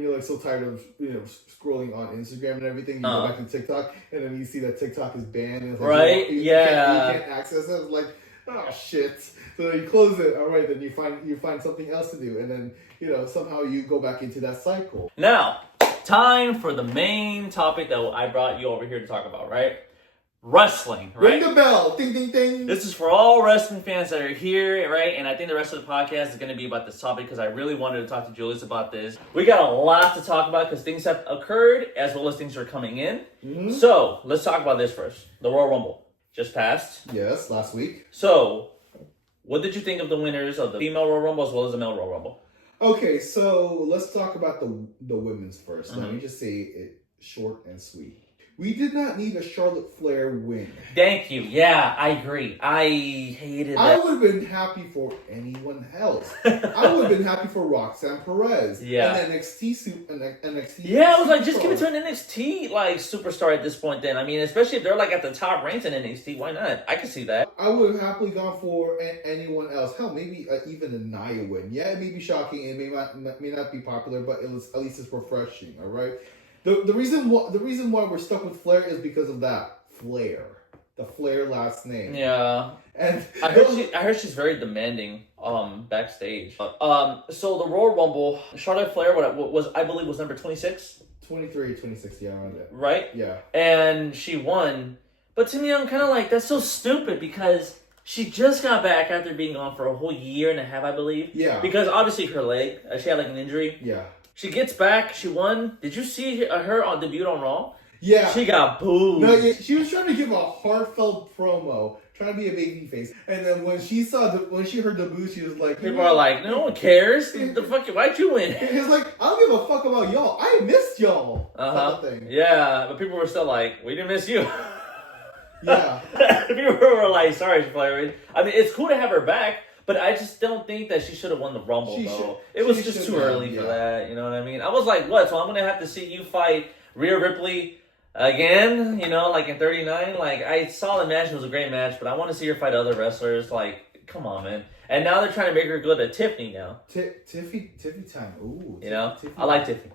you're like so tired of scrolling on Instagram and everything, you go back to TikTok, and then you see that TikTok is banned, and it's like, right? You can't access it. It's like, oh shit. So then you close it. All right, then you find something else to do, and then somehow you go back into that cycle. Now, time for the main topic that I brought you over here to talk about, right? Wrestling, right? Ring the bell, ding ding ding. This is for all wrestling fans that are here, right? And I think the rest of the podcast is going to be about this topic because I really wanted to talk to Julius about this. We got a lot to talk about because things have occurred as well as things are coming in. Mm-hmm. So let's talk about this first. The Royal Rumble just passed. Yes, last week. So, what did you think of the winners of the female Royal Rumble as well as the male Royal Rumble? Okay, so let's talk about the women's first. Mm-hmm. Let me just say it short and sweet. We did not need a Charlotte Flair win. Thank you. Yeah, I agree. I hated that. I would have been happy for anyone else. I would have been happy for Roxanne Perez. Yeah. And NXT. Yeah, I was like, just give it to an NXT superstar at this point. Then I mean, especially if they're like at the top ranks in NXT, why not? I could see that. I would have happily gone for anyone else. Hell, maybe even a Nia win. Yeah, it may be shocking. It may not be popular, but at least it's refreshing. All right. The reason why we're stuck with Flair is because of that Flair, the Flair last name. Yeah, and I heard she's very demanding backstage. So the Royal Rumble, Charlotte Flair, I believe was number 26, 23, 26, yeah, around that. Right? Yeah, and she won. But to me, I'm kind of like, that's so stupid because she just got back after being gone for a whole year and a half, I believe. Yeah. Because obviously her leg, she had like an injury. Yeah. She gets back. She won. Did you see her on debut on Raw? Yeah. She got booed. No, yeah, she was trying to give a heartfelt promo, trying to be a babyface, and then when she heard the boo, she was like, people are like, no one cares. The fuck, why'd you win? It's like, I don't give a fuck about y'all. I missed y'all. Thing. Yeah, but people were still like, we didn't miss you. Yeah. People were like, sorry, Flair. I mean, it's cool to have her back. But I just don't think that she should have won the Rumble, though. It was just too early for that, you know what I mean? I was like, what? So I'm going to have to see you fight Rhea Ripley again, like in 39? Like, I saw the match. It was a great match, but I want to see her fight other wrestlers. Like, come on, man. And now they're trying to make her go to Tiffany now. Tiffany time. Ooh. Tiffany. I like Tiffany.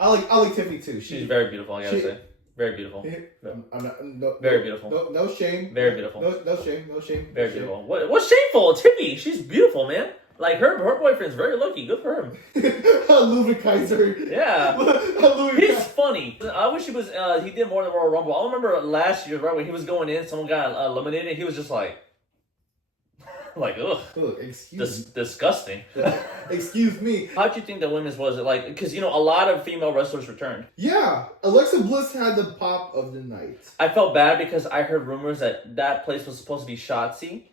I like Tiffany, too. She's very beautiful, I got to say. Very beautiful. Very beautiful. No shame. Very beautiful. No shame. Very beautiful. What's shameful? Tiffany, she's beautiful, man. Like her boyfriend's very lucky. Good for him. Louis Kaiser. Yeah. Louis He's funny. I wish he was. He did more than Royal Rumble. I remember last year, right when he was going in, someone got eliminated. He was just like, ugh, disgusting. Excuse me. How'd you think the women's was? It like because a lot of female wrestlers returned. Yeah, Alexa Bliss had the pop of the night. I felt bad because I heard rumors that place was supposed to be Shotzi.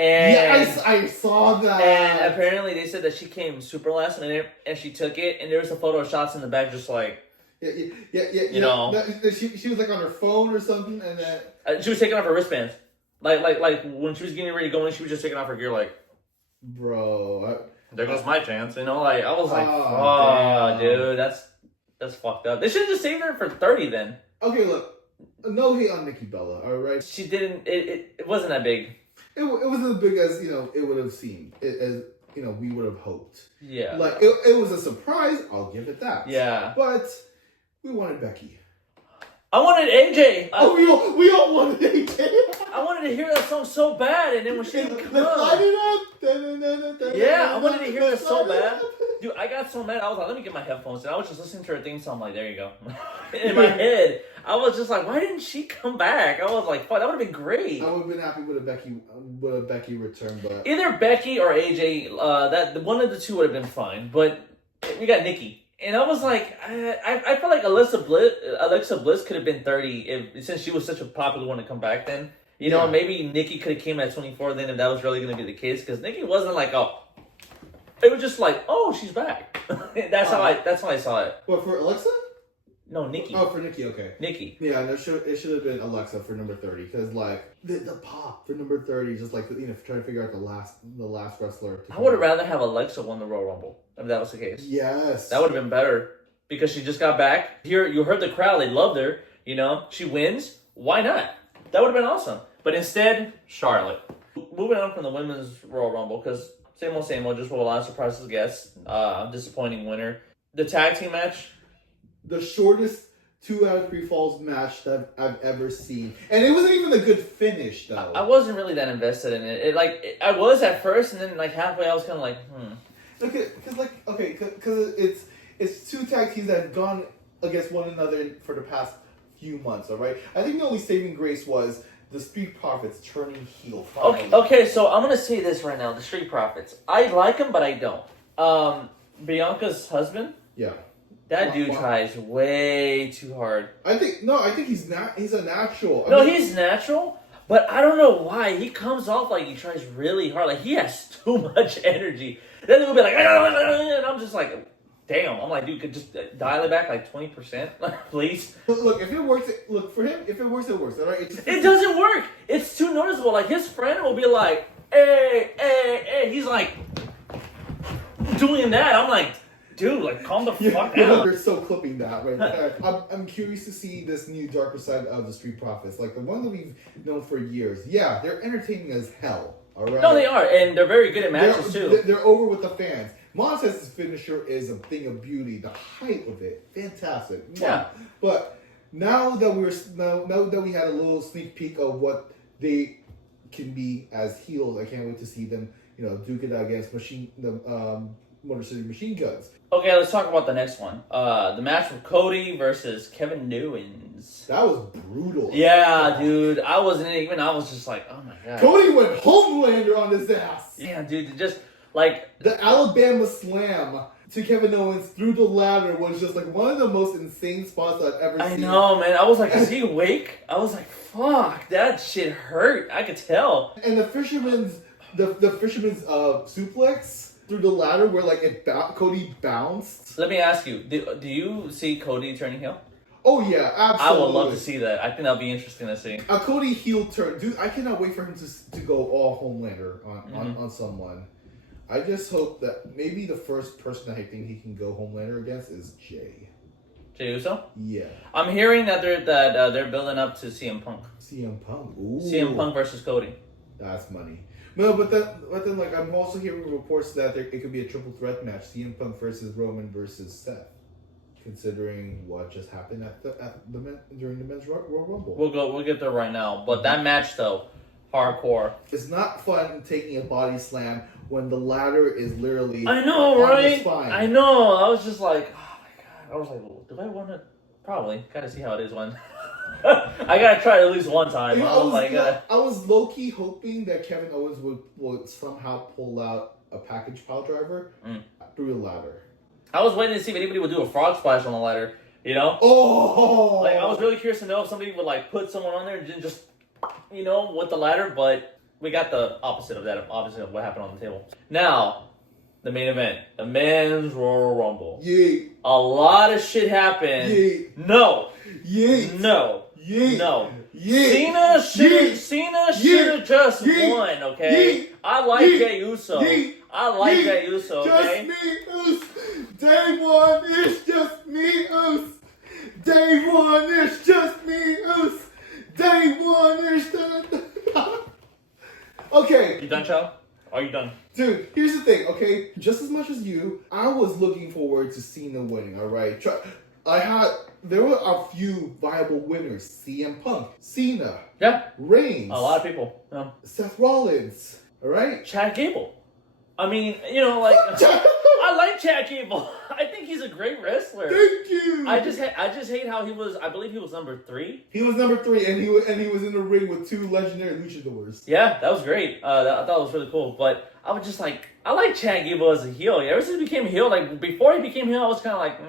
And yeah, I saw that. And apparently they said that she came super last minute and she took it, and there was a photo of Shots in the back, just like you know. She was like on her phone or something, and then she was taking off her wristbands, like when she was getting ready to go in, she was just taking off her gear, like, bro, there goes my chance, Like I was like, oh, dude, that's fucked up. They should have just saved her for 30 then. Okay, look, no hate on Nikki Bella, all right. She didn't. It wasn't that big. It wasn't as big as it would have seemed, as we would have hoped. Yeah, like it was a surprise. I'll give it that. Yeah, but we wanted Becky. I wanted AJ. We all wanted AJ. I wanted to hear that song so bad, and then when she didn't come up, yeah, I wanted to hear that so bad. Dude, I got so mad. I was like, let me get my headphones. And I was just listening to her theme song. I'm like, there you go. In my head, I was just like, why didn't she come back? I was like, fuck, that would have been great. I would have been happy with a Becky return, but either Becky or AJ, that one of the two would have been fine. But we got Nikki. And I was like, I felt like Alexa Bliss could have been 30 since she was such a popular one to come back then. Maybe Nikki could have came at 24 then if that was really going to be the case. Because Nikki wasn't like, it was just like, oh, she's back. That's how I saw it. What, for Alexa? No, Nikki. Oh, for Nikki, okay. Nikki. Yeah, it should have been Alexa for number 30 because like the pop for number 30, just like trying to figure out the last wrestler. I would have rather have Alexa won the Royal Rumble if that was the case. Yes, that would have been better because she just got back. Here, you heard the crowd; they loved her. She wins. Why not? That would have been awesome. But instead, Charlotte. Moving on from the women's Royal Rumble because same old, just with a lot of surprises. Guests, disappointing winner. The tag team match. The shortest 2 out of 3 falls match that I've ever seen, and it wasn't even a good finish though. I wasn't really that invested in it. I was at first, and then like halfway, I was kind of like, because it's 2 tag teams that have gone against one another for the past few months. All right, I think the only saving grace was the Street Profits turning heel. Okay, so I'm gonna say this right now: the Street Profits. I like them, but I don't. Bianca's husband. Yeah. That dude tries way too hard. I think he's a natural. He's natural, but I don't know why. He comes off like he tries really hard. Like he has too much energy. Then he'll be like, and I'm just like, damn. I'm like, dude, could just dial it back like 20%, please. Look, if it works, for him, if it works, it works. All right. It doesn't work. It's too noticeable. Like his friend will be like, hey. He's like doing that. I'm like, dude, like, calm the fuck down. They're so clipping that right there. I'm curious to see this new darker side of the Street Profits, like the one that we've known for years. Yeah, they're entertaining as hell. All right. No, they are, and they're very good at matches too. They're over with the fans. Montez's finisher is a thing of beauty. The height of it, fantastic. Yeah. But now that we had a little sneak peek of what they can be as heels, I can't wait to see them. Duke it out against Motor City Machine Guns. Okay, let's talk about the next one. The match with Cody versus Kevin Owens. That was brutal. Yeah, dude. I was just like, oh my god. Cody went Homelander on his ass. Yeah, dude. Just like the Alabama Slam to Kevin Owens through the ladder was just like one of the most insane spots I've ever seen. I know, man. I was like, is he awake? I was like, fuck, that shit hurt. I could tell. And the fisherman's suplex through the ladder where like Cody bounced. Let me ask you, do you see Cody turning heel? Oh yeah, absolutely. I would love to see that. I think that'll be interesting to see. A Cody heel turn. Dude, I cannot wait for him to go all Homelander on someone. I just hope that maybe the first person I think he can go Homelander against is Jay. Jey Uso? Yeah. I'm hearing that they're building up to CM Punk. CM Punk. Ooh. CM Punk versus Cody. That's money. No, but then, like, I'm also hearing reports that it could be a triple threat match: CM Punk versus Roman versus Seth. Considering what just happened during the men's Royal Rumble. We'll get there right now, but that match though, Hardcore. It's not fun taking a body slam when the ladder is literally I know, on right? the spine. I know. I was just like, oh my god. I was like, well, do I want to? Probably. Gotta see how it is when. I gotta try it at least one time. I was low key hoping that Kevin Owens would somehow pull out a package pile driver through the ladder. I was waiting to see if anybody would do a frog splash on the ladder. You know? Oh! Like, I was really curious to know if somebody would like put someone on there and just, you know, with the ladder. But we got the opposite of that. Obviously, of what happened on the table. Now, the main event, the men's Royal Rumble. Yeah. A lot of shit happened. Yeah. No. Yeah. No. Yeah. No. Yeah. Cena should have just won, okay? I like Jey Uso. I like Jey Uso, okay? Just me, Us. Day one is just me, Us. Day one is just me, Us. Day one is Okay. You done, Chow? Are you done? Dude, here's the thing, okay? Just as much as you, I was looking forward to Cena winning, alright? There were a few viable winners. CM Punk, Cena, Yeah. Reigns. A lot of people. Yeah. Seth Rollins, alright? Chad Gable. I mean, you know, like, I like Chad Gable. I think he's a great wrestler. Thank you. I just hate how he was. I believe he was number 3. He was number 3, and he was in the ring with 2 legendary luchadors. I that was great. I thought it was really cool. But I was just like, I like Chad Gable as a heel. Ever since he became a heel, like before he became heel, I was kind of like,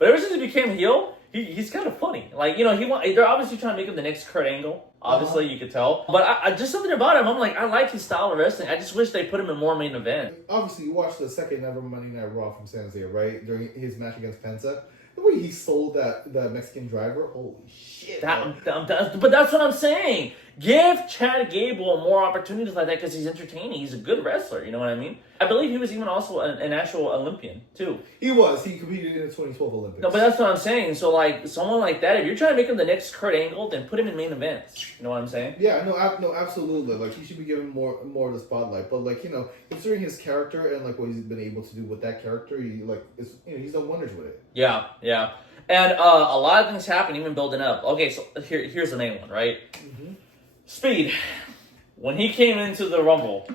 But ever since he became a heel, he's kind of funny. Like, you know, they're obviously trying to make him the next Kurt Angle. Obviously, you could tell. But I just something about him, I'm like, I like his style of wrestling. I just wish they put him in more main event. Obviously, you watched the second ever Monday Night Raw from San Jose, right? During his match against Penta. The way he sold that Mexican driver, holy shit. But that's what I'm saying. Give Chad Gable more opportunities like that because he's entertaining. He's a good wrestler, you know what I mean? I believe he was even also an actual Olympian, too. He was. He competed in the 2012 Olympics. No, but that's what I'm saying. So, like, someone like that, if you're trying to make him the next Kurt Angle, then put him in main events. You know what I'm saying? Yeah, no, absolutely. Like, he should be given more of the spotlight. But, like, you know, considering his character and, like, what he's been able to do with that character, he's done wonders with it. Yeah. And a lot of things happen, even building up. Okay, so here's the main one, right? Mm-hmm. Speed. When he came into the Rumble.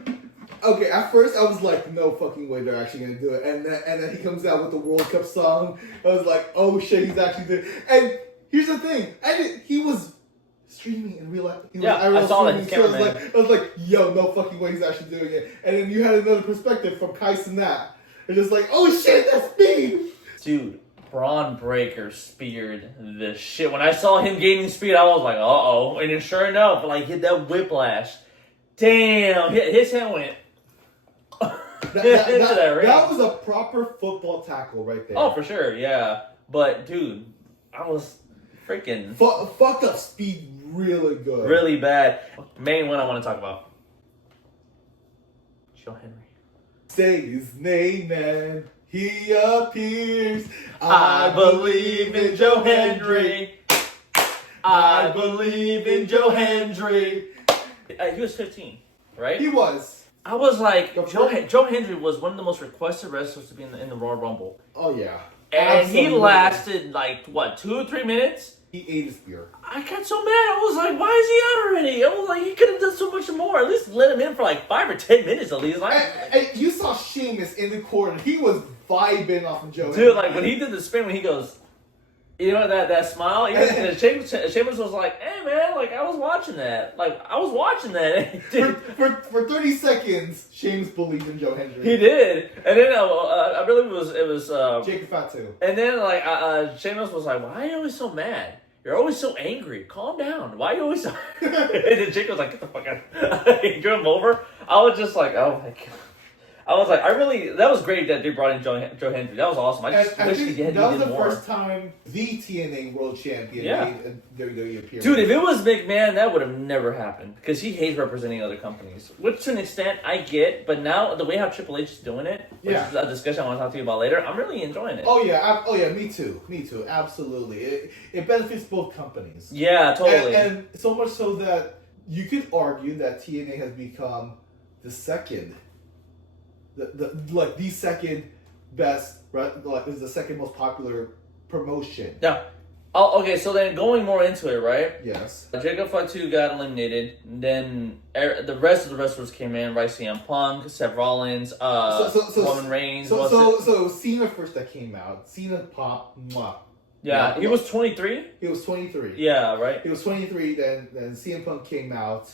Okay, at first I was like, no fucking way they're actually gonna do it. And then he comes out with the World Cup song. I was like, oh shit, he's actually doing it. And here's the thing. He was streaming in real life. I saw that. So I was like, yo, no fucking way he's actually doing it. And then you had another perspective from Kai Cenat. It's just like, oh shit, that's Speed! Dude. Braun Breaker speared the shit. When I saw him gaining speed, I was like, uh-oh. And then sure enough, like, hit that whiplash. Damn. His hand went that was a proper football tackle right there. Oh, for sure, yeah. But, dude, I was freaking... Fucked up Speed really good. Really bad. Main one I want to talk about. Joe Henry. Say his name, man. He appears. I believe in Joe Henry. I believe in Joe Henry. He was 15, right? He was. I was like, Joe Henry was one of the most requested wrestlers to be in the Royal Rumble. Oh, yeah. And Absolutely. he lasted, like, what, 2 or 3 minutes? He ate a spear. I got so mad. I was like, why is he out already? I was like, he could have done so much more. At least let him in for, like, 5 or 10 minutes at least. And you saw Sheamus in the corner. He was vibing off of Joe. Dude, like, when he did the spin, when he goes... You know, that smile? And Sheamus was like, hey, man, like, I was watching that. Like, I was watching that. for 30 seconds, Sheamus believed in Joe Henry. He did. And then, I believe it was Jacob Fatu. And then, like, Sheamus was like, why are you always so mad? You're always so angry. Calm down. Why are you always so... And then Jake was like, get the fuck out. He drew him over. I was just like, oh, my God. I was like, that was great that they brought in Joe Henry. That was awesome. I just wish he did more. That was the first time the TNA World Champion made a WWE appearance. Dude, if it was McMahon, that would have never happened. Because he hates representing other companies. Which, to an extent, I get. But now, the way how Triple H is doing it, which is a discussion I want to talk to you about later, I'm really enjoying it. Oh, yeah. Me too. Absolutely. It benefits both companies. Yeah, totally. And so much so that you could argue that TNA has become the second... The second best, right? Like, is the second most popular promotion. Yeah. Oh, okay, so then going more into it, right? Yes. Jacob Fatu got eliminated. Then the rest of the wrestlers came in, right? CM Punk, Seth Rollins, Roman Reigns. So Cena first that came out. Cena popped. Yeah, he was 23? He was 23. Yeah, right? He was 23, then CM Punk came out.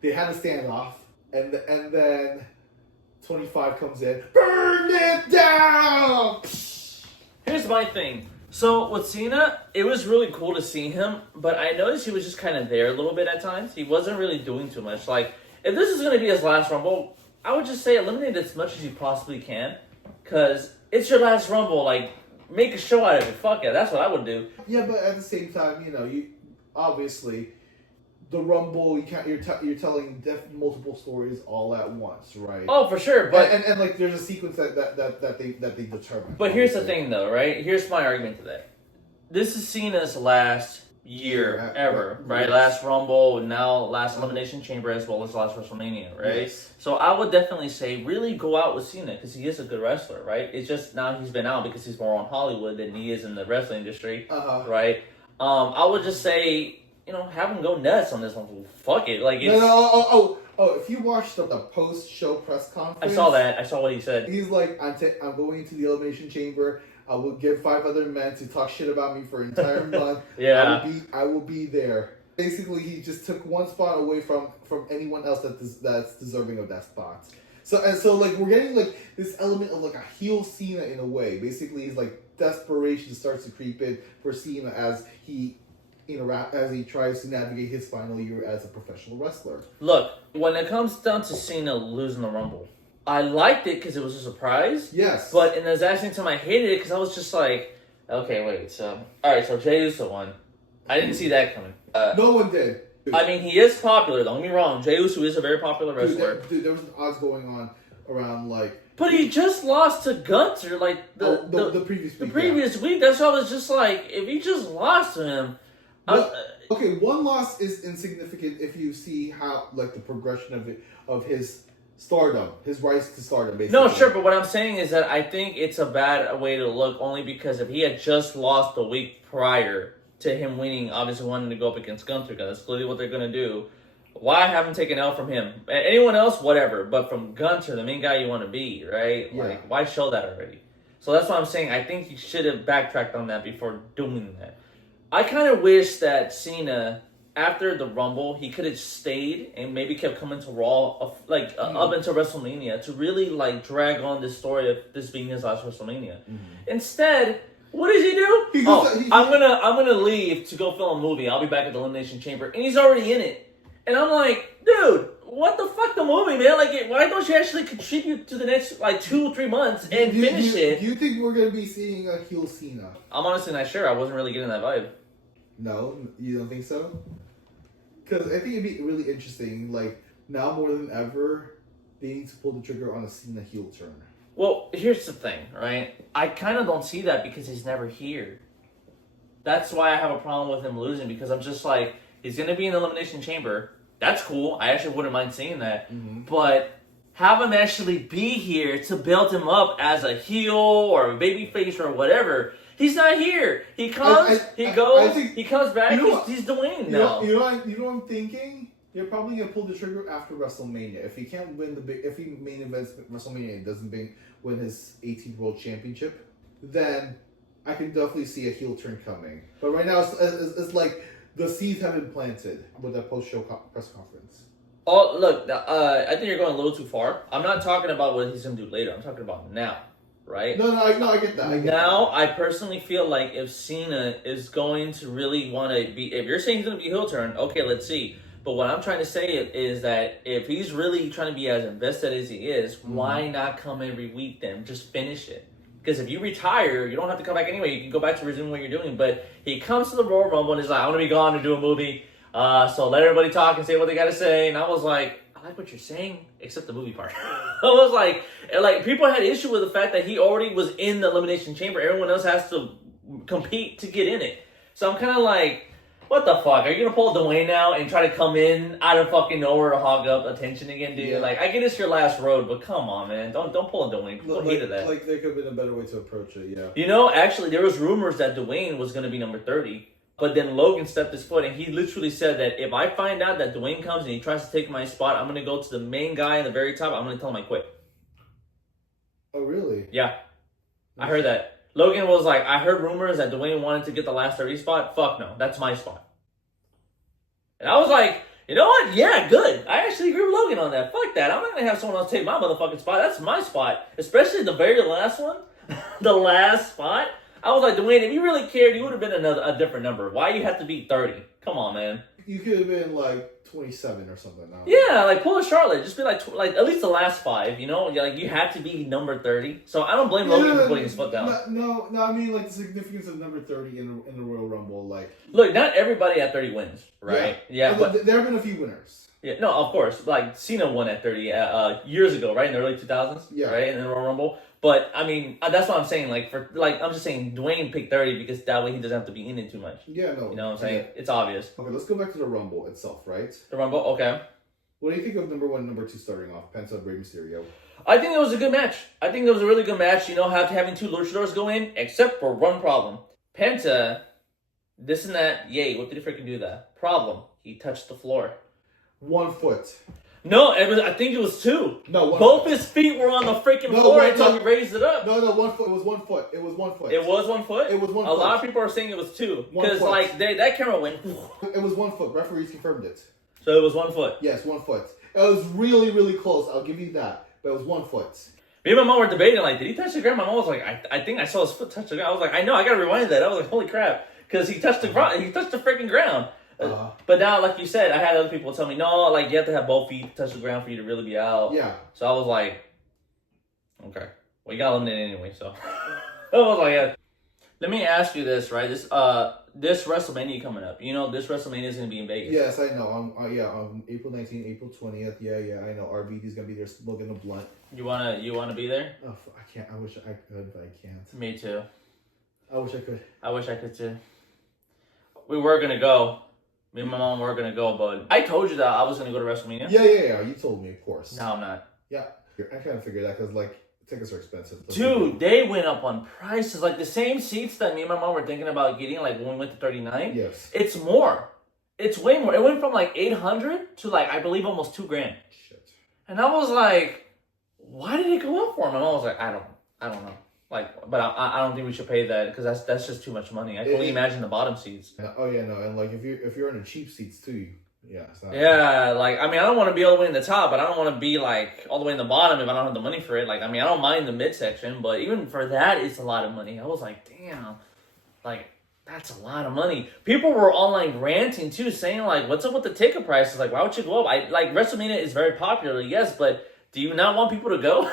They had a standoff. And then 25 comes in. Burn it down! Here's my thing. So with Cena, it was really cool to see him, but I noticed he was just kind of there a little bit at times. He wasn't really doing too much. Like, if this is going to be his last Rumble, I would just say eliminate as much as you possibly can, because it's your last Rumble. Like, make a show out of it. Fuck it. That's what I would do. Yeah, but at the same time, you obviously the Rumble, you're telling multiple stories all at once, right? Oh, for sure. But and like there's a sequence that they determine. But here's the thing, though, right? Here's my argument to that. This is Cena's last year ever, right? Yes. Last Rumble, now last Elimination Chamber, as well as last WrestleMania, right? Yes. So I would definitely say really go out with Cena because he is a good wrestler, right? It's just now he's been out because he's more on Hollywood than he is in the wrestling industry, right? I would just say, have him go nuts on this one. Fuck it, like it's... No. If you watched the post-show press conference, I saw that. I saw what he said. He's like, I'm going to the Elimination Chamber. I will get 5 other men to talk shit about me for an entire month. Yeah. I will be there. Basically, he just took one spot away from anyone else that's deserving of that spot. So like we're getting like this element of like a heel Cena in a way. Basically, he's like desperation starts to creep in for Cena as he tries to navigate his final year as a professional wrestler. Look, when it comes down to Cena losing the Rumble, I liked it because it was a surprise. Yes. But in the exact same time, I hated it because I was just like, okay, wait. So, all right, so Jey Uso won. I didn't see that coming. No one did. Dude. I mean, he is popular. Don't get me wrong. Jey Uso is a very popular wrestler. Dude, there was odds going on around like. But he just lost to Gunther like the previous week. The previous week. That's why I was just like, if he just lost to him. Okay, one loss is insignificant if you see how like the progression of his stardom, his rise to stardom. Basically. No, sure, but what I'm saying is that I think it's a bad way to look only because if he had just lost the week prior to him winning, obviously wanting to go up against Gunther, because that's clearly what they're going to do. Why haven't taken L from him? Anyone else, whatever, but from Gunther, the main guy you want to be, right? Yeah. Like, why show that already? So that's what I'm saying. I think he should have backtracked on that before doing that. I kind of wish that Cena, after the Rumble, he could have stayed and maybe kept coming to Raw, up until WrestleMania to really like drag on this story of this being his last WrestleMania. Mm-hmm. Instead, what does he do? I'm gonna leave to go film a movie. I'll be back at the Elimination Chamber, and he's already in it. And I'm like, dude, what the fuck, the movie, man? Like, why don't you actually contribute to the next like 2-3 months and finish it? Do you think we're gonna be seeing a heel Cena? I'm honestly not sure. I wasn't really getting that vibe. No, you don't think so? Because I think it'd be really interesting, like, now more than ever, they need to pull the trigger on a Cena heel turn. Well, here's the thing, right? I kind of don't see that because he's never here. That's why I have a problem with him losing, because I'm just like, he's going to be in the Elimination Chamber. That's cool. I actually wouldn't mind seeing that. Mm-hmm. But have him actually be here to build him up as a heel or a babyface or whatever. He's not here. He comes, he goes, he comes back. He's Dwayne now. You know what I'm thinking? You're probably gonna pull the trigger after WrestleMania. If he can't win if he main events WrestleMania and doesn't win his 18th World Championship, then I can definitely see a heel turn coming. But right now, it's like the seeds have been planted with that post-show press conference. Oh, look, I think you're going a little too far. I'm not talking about what he's gonna do later. I'm talking about now. Right? No, I get that. I personally feel like if Cena is going to really want to be, if you're saying he's going to be heel turn, okay, let's see. But what I'm trying to say is that if he's really trying to be as invested as he is, why not come every week then? Just finish it. Because if you retire, you don't have to come back anyway. You can go back to resume what you're doing. But he comes to the Royal Rumble and he's like, I want to be gone to do a movie. So let everybody talk and say what they got to say. And I was like, I like what you're saying, except the movie part. I was like people had issue with the fact that he already was in the Elimination Chamber. Everyone else has to compete to get in it. So I'm kind of like, what the fuck? Are you gonna pull Dwayne now and try to come in out of fucking nowhere to hog up attention again, dude? Yeah. Like, I get it's your last road, but come on, man, don't pull a Dwayne. People hated that. Like there could have been a better way to approach it. Yeah. Actually, there was rumors that Dwayne was gonna be number 30. But then Logan stepped his foot, and he literally said that if I find out that Dwayne comes and he tries to take my spot, I'm going to go to the main guy in the very top. I'm going to tell him I quit. Oh, really? Yeah. I heard that. Logan was like, I heard rumors that Dwayne wanted to get the last 30 spot. Fuck no. That's my spot. And I was like, you know what? Yeah, good. I actually agree with Logan on that. Fuck that. I'm not going to have someone else take my motherfucking spot. That's my spot. Especially the very last one. The last spot. I was like, Dwayne, if you really cared, you would have been a different number. Why you have to be 30? Come on, man. You could have been like 27 or something. Now. Yeah, like pull a Charlotte. Just be like at least the last 5, you know? Like you have to be number 30. So I don't blame Logan for putting his foot down. No, I mean like the significance of number 30 in the Royal Rumble. Like, look, not everybody at 30 wins, right? Yeah, but there have been a few winners. Yeah, no, of course. Like Cena won at 30 years ago, right? In the early 2000s, right? In the Royal Rumble. But I mean, that's what I'm saying. I'm just saying Dwayne picked 30 because that way he doesn't have to be in it too much. Yeah, no. You know what I'm saying? Yeah. It's obvious. Okay, let's go back to the Rumble itself, right? The Rumble, okay. What do you think of number 1 and number 2 starting off? Penta, Rey Mysterio. I think it was a good match. I think it was a really good match. You know, having 2 luchadors go in, except for one problem. Penta, this and that, yay, what did he freaking do that? Problem, he touched the floor. 1 foot. No, I think it was 2. No, both his feet were on the freaking floor until he raised it up. No, 1 foot. It was 1 foot. It was 1 foot. It was 1 foot? It was 1 foot. A lot of people are saying it was 2. Because, like, that camera went... It was 1 foot. Referees confirmed it. So it was 1 foot? Yes, 1 foot. It was really, really close. I'll give you that. But it was 1 foot. Me and my mom were debating, like, did he touch the ground? My mom was like, I think I saw his foot touch the ground. I was like, I know, I gotta rewind that. I was like, holy crap. Because he touched the ground. He touched the freaking ground. But now, like you said, I had other people tell me, no, like, you have to have both feet touch the ground for you to really be out. Yeah. So I was like, okay. Well, you got eliminated anyway, so. I was like, yeah. Let me ask you this, right? This WrestleMania coming up. You know, this WrestleMania is going to be in Vegas. Yes, I know. On April 19th, April 20th. Yeah, I know. RVD's going to be there smoking a blunt. You wanna be there? Oh, I can't. I wish I could, but I can't. Me too. I wish I could. I wish I could too. We were going to go. Me and my mom were going to go, but I told you that I was going to go to WrestleMania. Yeah. You told me, of course. No, I'm not. Yeah. I kind of figured that because, like, tickets are expensive. Dude, they went up on prices. Like, the same seats that me and my mom were thinking about getting, like, when we went to 39. Yes. It's more. It's way more. It went from, like, 800 to, like, I believe almost $2,000. Shit. And I was like, why did it go up for him? And I was like, I don't know. Like, but I don't think we should pay that because that's just too much money. I can only imagine the bottom seats. Oh yeah, no, and like if you're in the cheap seats too, it's not. Yeah, like I mean, I don't want to be all the way in the top, but I don't want to be like all the way in the bottom if I don't have the money for it. Like, I mean, I don't mind the midsection, but even for that, it's a lot of money. I was like, damn, like that's a lot of money. People were online ranting too, saying like, what's up with the ticket prices? Like, why would you go up? Like WrestleMania is very popular, yes, but do you not want people to go?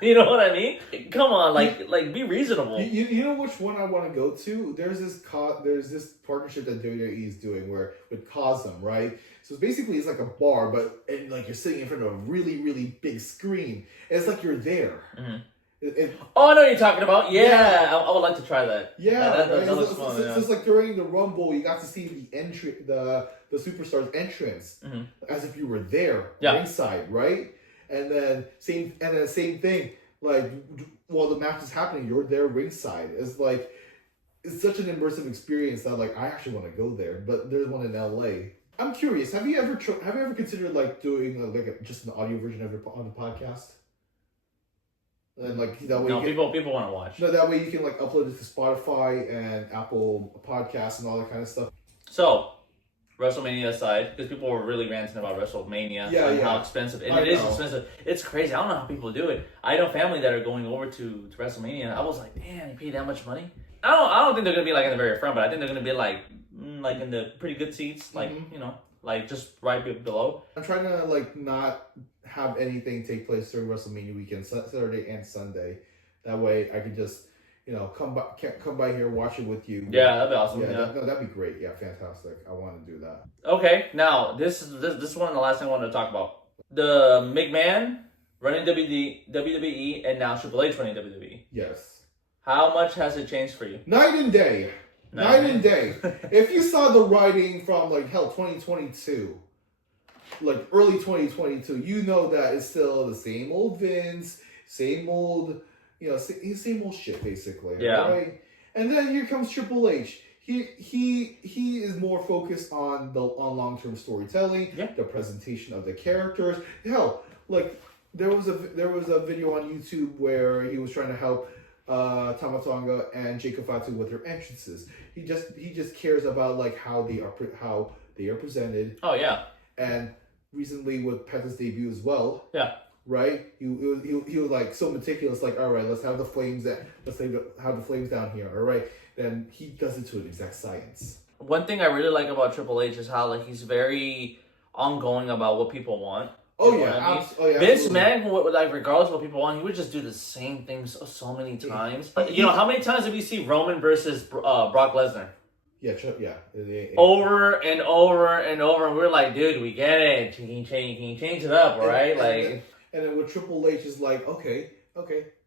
You know what I mean? Come on, like be reasonable. You know which one I want to go to? There's this partnership that WWE is doing with Cosm, right? So it's like a bar, but like you're sitting in front of a really, really big screen. And it's like you're there. Mm-hmm. Oh, I know what you're talking about. Yeah. I would like to try that. Yeah, that looks fun. So it's like during the Rumble, you got to see the superstar's entrance as if you were there, ringside, right? And then same thing. Like while the match is happening, you're there ringside. It's like it's such an immersive experience that like I actually want to go there. But there's one in LA. I'm curious. Have you ever considered like doing just an audio version of it on the podcast? And like that way, people want to watch. No, that way you can like upload it to Spotify and Apple Podcasts and all that kind of stuff. So. WrestleMania aside, because people were really ranting about WrestleMania and how expensive it is. Expensive. It's crazy. I don't know how people do it. I know family that are going over to WrestleMania. I was like, damn, you pay that much money? I don't think they're gonna be like in the very front, but I think they're gonna be like in the pretty good seats, like you know, like just right below. I'm trying to like not have anything take place during WrestleMania weekend, Saturday and Sunday. That way, I can just. You know, come by here, watch it with you. Yeah, that'd be awesome. Yeah, that'd be great. Yeah, fantastic. I want to do that. Okay, now this is one of the last thing I wanted to talk about. The McMahon running WWE and now Triple H running WWE. Yes. How much has it changed for you? Night and day. Night and day. If you saw the writing from like 2022, like early 2022, you know that it's still the same old Vince, same old. You know, same old shit, basically. Yeah. Right? And then here comes Triple H. he is more focused on long-term storytelling, the presentation of the characters. Hell, like there was a video on YouTube where he was trying to help Tamatonga and Jacob Fatu with their entrances. He just cares about like how they are presented. Oh yeah. And recently with Penta's debut as well. Yeah. Right? He was like so meticulous, like, all right, let's have the flames down here, all right? Then he does it to an exact science. One thing I really like about Triple H is how like he's very ongoing about what people want. Oh yeah, Vince McMahon, like regardless of what people want, he would just do the same things so many times. You know, how many times did we see Roman versus Brock Lesnar? Yeah. Over and over and over, and we're like, dude, we get it. Can you change it up, right? And then with Triple H is like, okay,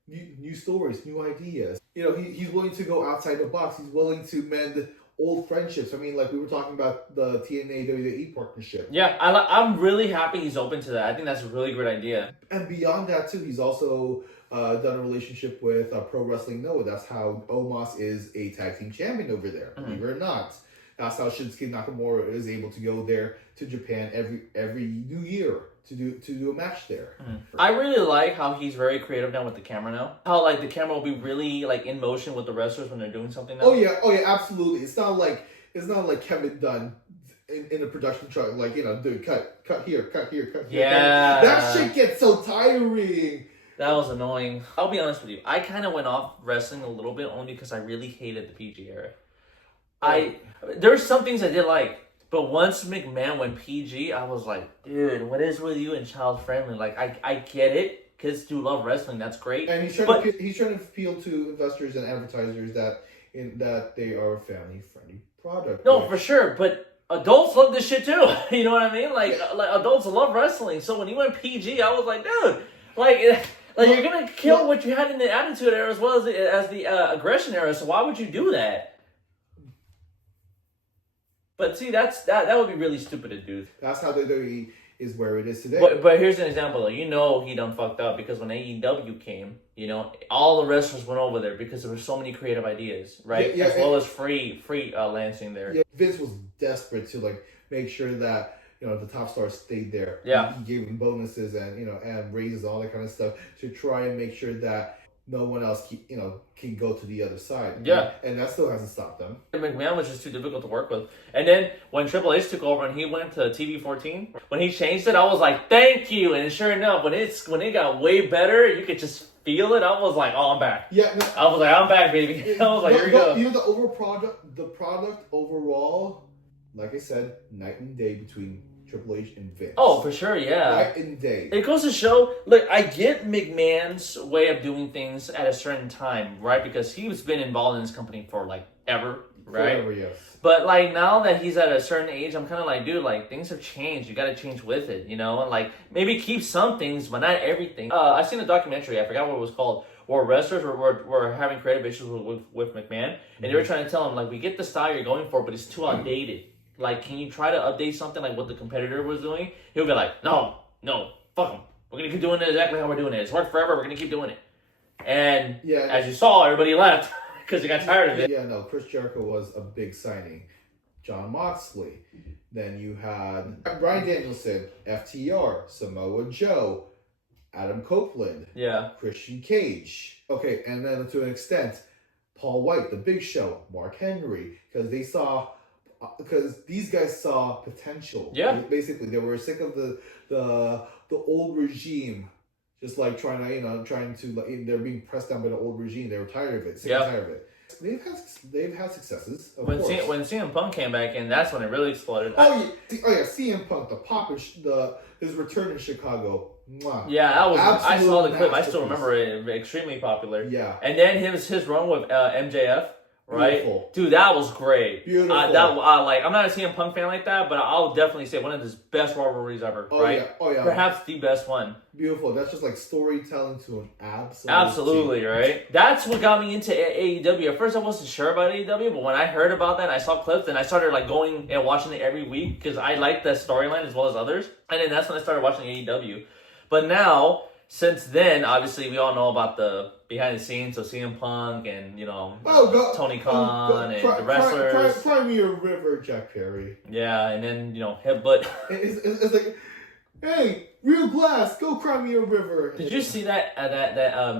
new stories, new ideas. You know, he's willing to go outside the box. He's willing to mend old friendships. I mean, like we were talking about the TNA WWE partnership. Yeah, I'm really happy he's open to that. I think that's a really great idea. And beyond that too, he's also done a relationship with Pro Wrestling Noah. That's how Omos is a tag team champion over there. Believe it or not. That's how Shinsuke Nakamura is able to go there to Japan every new year to do a match there. I really like how he's very creative now with the camera now. How like the camera will be really like in motion with the wrestlers when they're doing something now. Oh yeah, absolutely. It's not like Kevin Dunn in a production truck, like, you know, dude, cut here. Yeah. That shit gets so tiring. That was annoying. I'll be honest with you. I kind of went off wrestling a little bit only because I really hated the PG era. There's some things I did like. But once McMahon went PG, I was like, dude, what is with you and child friendly? Like, I get it. Kids do love wrestling. That's great. And he's trying to appeal to investors and advertisers that they are a family friendly product. No, for sure. But adults love this shit too. You know what I mean? Like adults love wrestling. So when he went PG, I was like, dude, like you're gonna kill what you had in the Attitude Era as well as the Aggression Era. So why would you do that? But see, that would be really stupid to do. That's how WWE is where it is today. But here's an example though. You know he done fucked up because when AEW came, you know, all the wrestlers went over there because there were so many creative ideas, right? As well as free Lansing there. Yeah, Vince was desperate to like make sure that, you know, the top stars stayed there. Yeah. He gave them bonuses and, you know, and raises, all that kind of stuff to try and make sure that no one else can go to the other side. Yeah. And that still hasn't stopped them. McMahon was just too difficult to work with. And then when Triple H took over and he went to TV14, when he changed it, I was like, thank you. And sure enough, when it got way better, you could just feel it. I was like, oh, I'm back. Yeah. No, I was like, I'm back, baby. I was like, here we go. You know, the product overall, like I said, night and day between Triple H and Vince. Oh, for sure, yeah. Night and day. It goes to show, look, I get McMahon's way of doing things at a certain time, right? Because he's been involved in this company for, like, ever, right? Forever, yes. But, like, now that he's at a certain age, I'm kind of like, dude, like, things have changed. You got to change with it, you know? And, like, maybe keep some things, but not everything. I seen a documentary, I forgot what it was called, where wrestlers were having creative issues with McMahon. And they were trying to tell him, like, we get the style you're going for, but it's too outdated. Like, can you try to update something like what the competitor was doing? He'll be like, no, fuck them. We're going to keep doing it exactly how we're doing it. It's worked forever. We're going to keep doing it. And as you saw, everybody left because they got tired of it. Yeah, no, Chris Jericho was a big signing. John Moxley. Then you had Bryan Danielson, FTR, Samoa Joe, Adam Copeland, Christian Cage. Okay, and then to an extent, Paul White, The Big Show, Mark Henry, because these guys saw potential. Yeah. Basically, they were sick of the old regime, just like trying to they're being pressed down by the old regime. They were tired of it. Tired of it. They've had successes. Of course. When CM Punk came back in, that's when it really exploded. CM Punk, the pop, his return in Chicago. Mwah. Yeah, that was. I saw the clip. I still remember it. Extremely popular. Yeah. And then his run with MJF. Right, beautiful. Dude, that was great. Beautiful. I'm not a CM Punk fan like that, but I'll definitely say one of his best rivalries ever. Yeah. Perhaps the best one. Beautiful. That's just like storytelling to an absolutely right. That's what got me into AEW. At first, I wasn't sure about AEW, but when I heard about that, and I saw clips, and I started like going and watching it every week because I like the storyline as well as others. And then that's when I started watching AEW. But now, since then, obviously, we all know about the behind the scenes of CM Punk and, Tony Khan and the wrestlers. Cry me a river, Jack Perry. Yeah, and then, headbutt. It's like, hey, Real Glass, go cry me a river. Did you see that